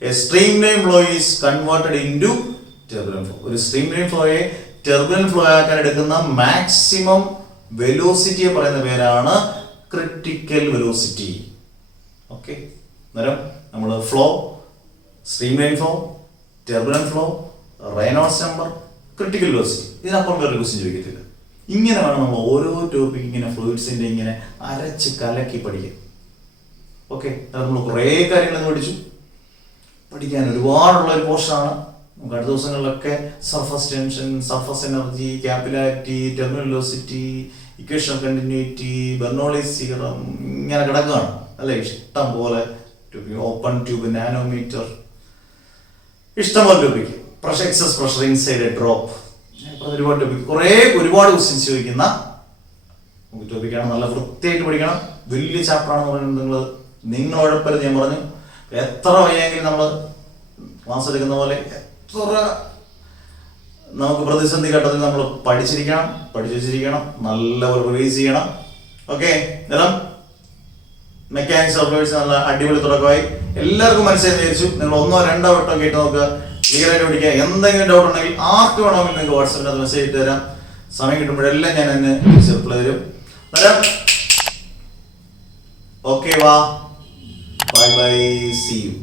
a streamline flow is converted into turbulent flow. ഒരു streamline ഫ്ലോയെ turbulent flow ആക്കാൻ എടുക്കുന്ന maximum വെലോസിറ്റിയെ പറയുന്ന പേരാണ് critical velocity. Okay, അന്നേരം നമ്മൾ flow, streamline flow, turbulent flow, Reynolds number, critical velocity, ഇതിനപ്പുറം വേറെ question ചോദിക്കത്തില്ല. ഇങ്ങനെ വേണം നമ്മൾ ഓരോ ടോപ്പിക് ഇങ്ങനെ ഫ്ലൂയിഡ്സിന്റെ ഇങ്ങനെ അരച്ച് കലക്കി പഠിക്കാൻ. ഓക്കെ, നമ്മൾ കുറേ കാര്യങ്ങൾ പഠിച്ചു. പഠിക്കാൻ ഒരുപാടുള്ള ഒരു പോർഷനാണ്. നമുക്ക് അടുത്ത ദിവസങ്ങളിലൊക്കെ surface tension, surface energy, capillarity, terminal velocity, equation of continuity, Bernoulli's theorem ഇങ്ങനെ കിടക്കുകയാണ് അല്ലേ. ഇഷ്ടം പോലെ ഓപ്പൺ ട്യൂബ്, നാനോമീറ്റർ, ഇഷ്ടംപോലെ topic. Pressure, excess pressure inside a drop, ഒരുപാട് ടോപ്പിക്, ഒരുപാട് ക്വസ്റ്റ്യൻസ് ചോദിക്കുന്ന ടോപ്പിക്കാണ്. നല്ല വൃത്തിയായിട്ട് പഠിക്കണം. വലിയ ചാപ്റ്റർ ആണെന്ന് പറയുന്നത് നിങ്ങൾ ഉഴപ്പരുത്. ഞാൻ പറഞ്ഞു, എത്ര വയ്യെങ്കിലും നമ്മൾ ക്ലാസ് എടുക്കുന്ന പോലെ എത്ര നമുക്ക് പ്രതിസന്ധി ഘട്ടത്തിൽ നമ്മൾ പഠിച്ചിരിക്കണം, പഠിച്ചു വെച്ചിരിക്കണം, നല്ലപോലെ റിവൈസ് ചെയ്യണം. ഓക്കെ, നിലം മെക്കാനിക്സ് ഓഫ് ഫ്ലൂയിഡ്സ് നല്ല അടിപൊളി തുടക്കമായി. എല്ലാവർക്കും മനസ്സിലായി വിചാരിച്ചു. നിങ്ങൾ 1 2 വട്ടം കേട്ട് നോക്കുക, ക്ലിയർ ആയിട്ട് പഠിക്കുക. എന്തെങ്കിലും ഡൗട്ട് ഉണ്ടെങ്കിൽ ആർക്ക് വേണമെങ്കിൽ നിങ്ങൾക്ക് വാട്സാപ്പിനകത്ത് മെസ്സേജ് ഇട്ട് തരാം. സമയം കിട്ടുമ്പോഴെല്ലാം ഞാൻ എന്നെ റിപ്ലൈ തരും. ഓക്കെ, വാ, ബൈ ബൈ, സീ യു.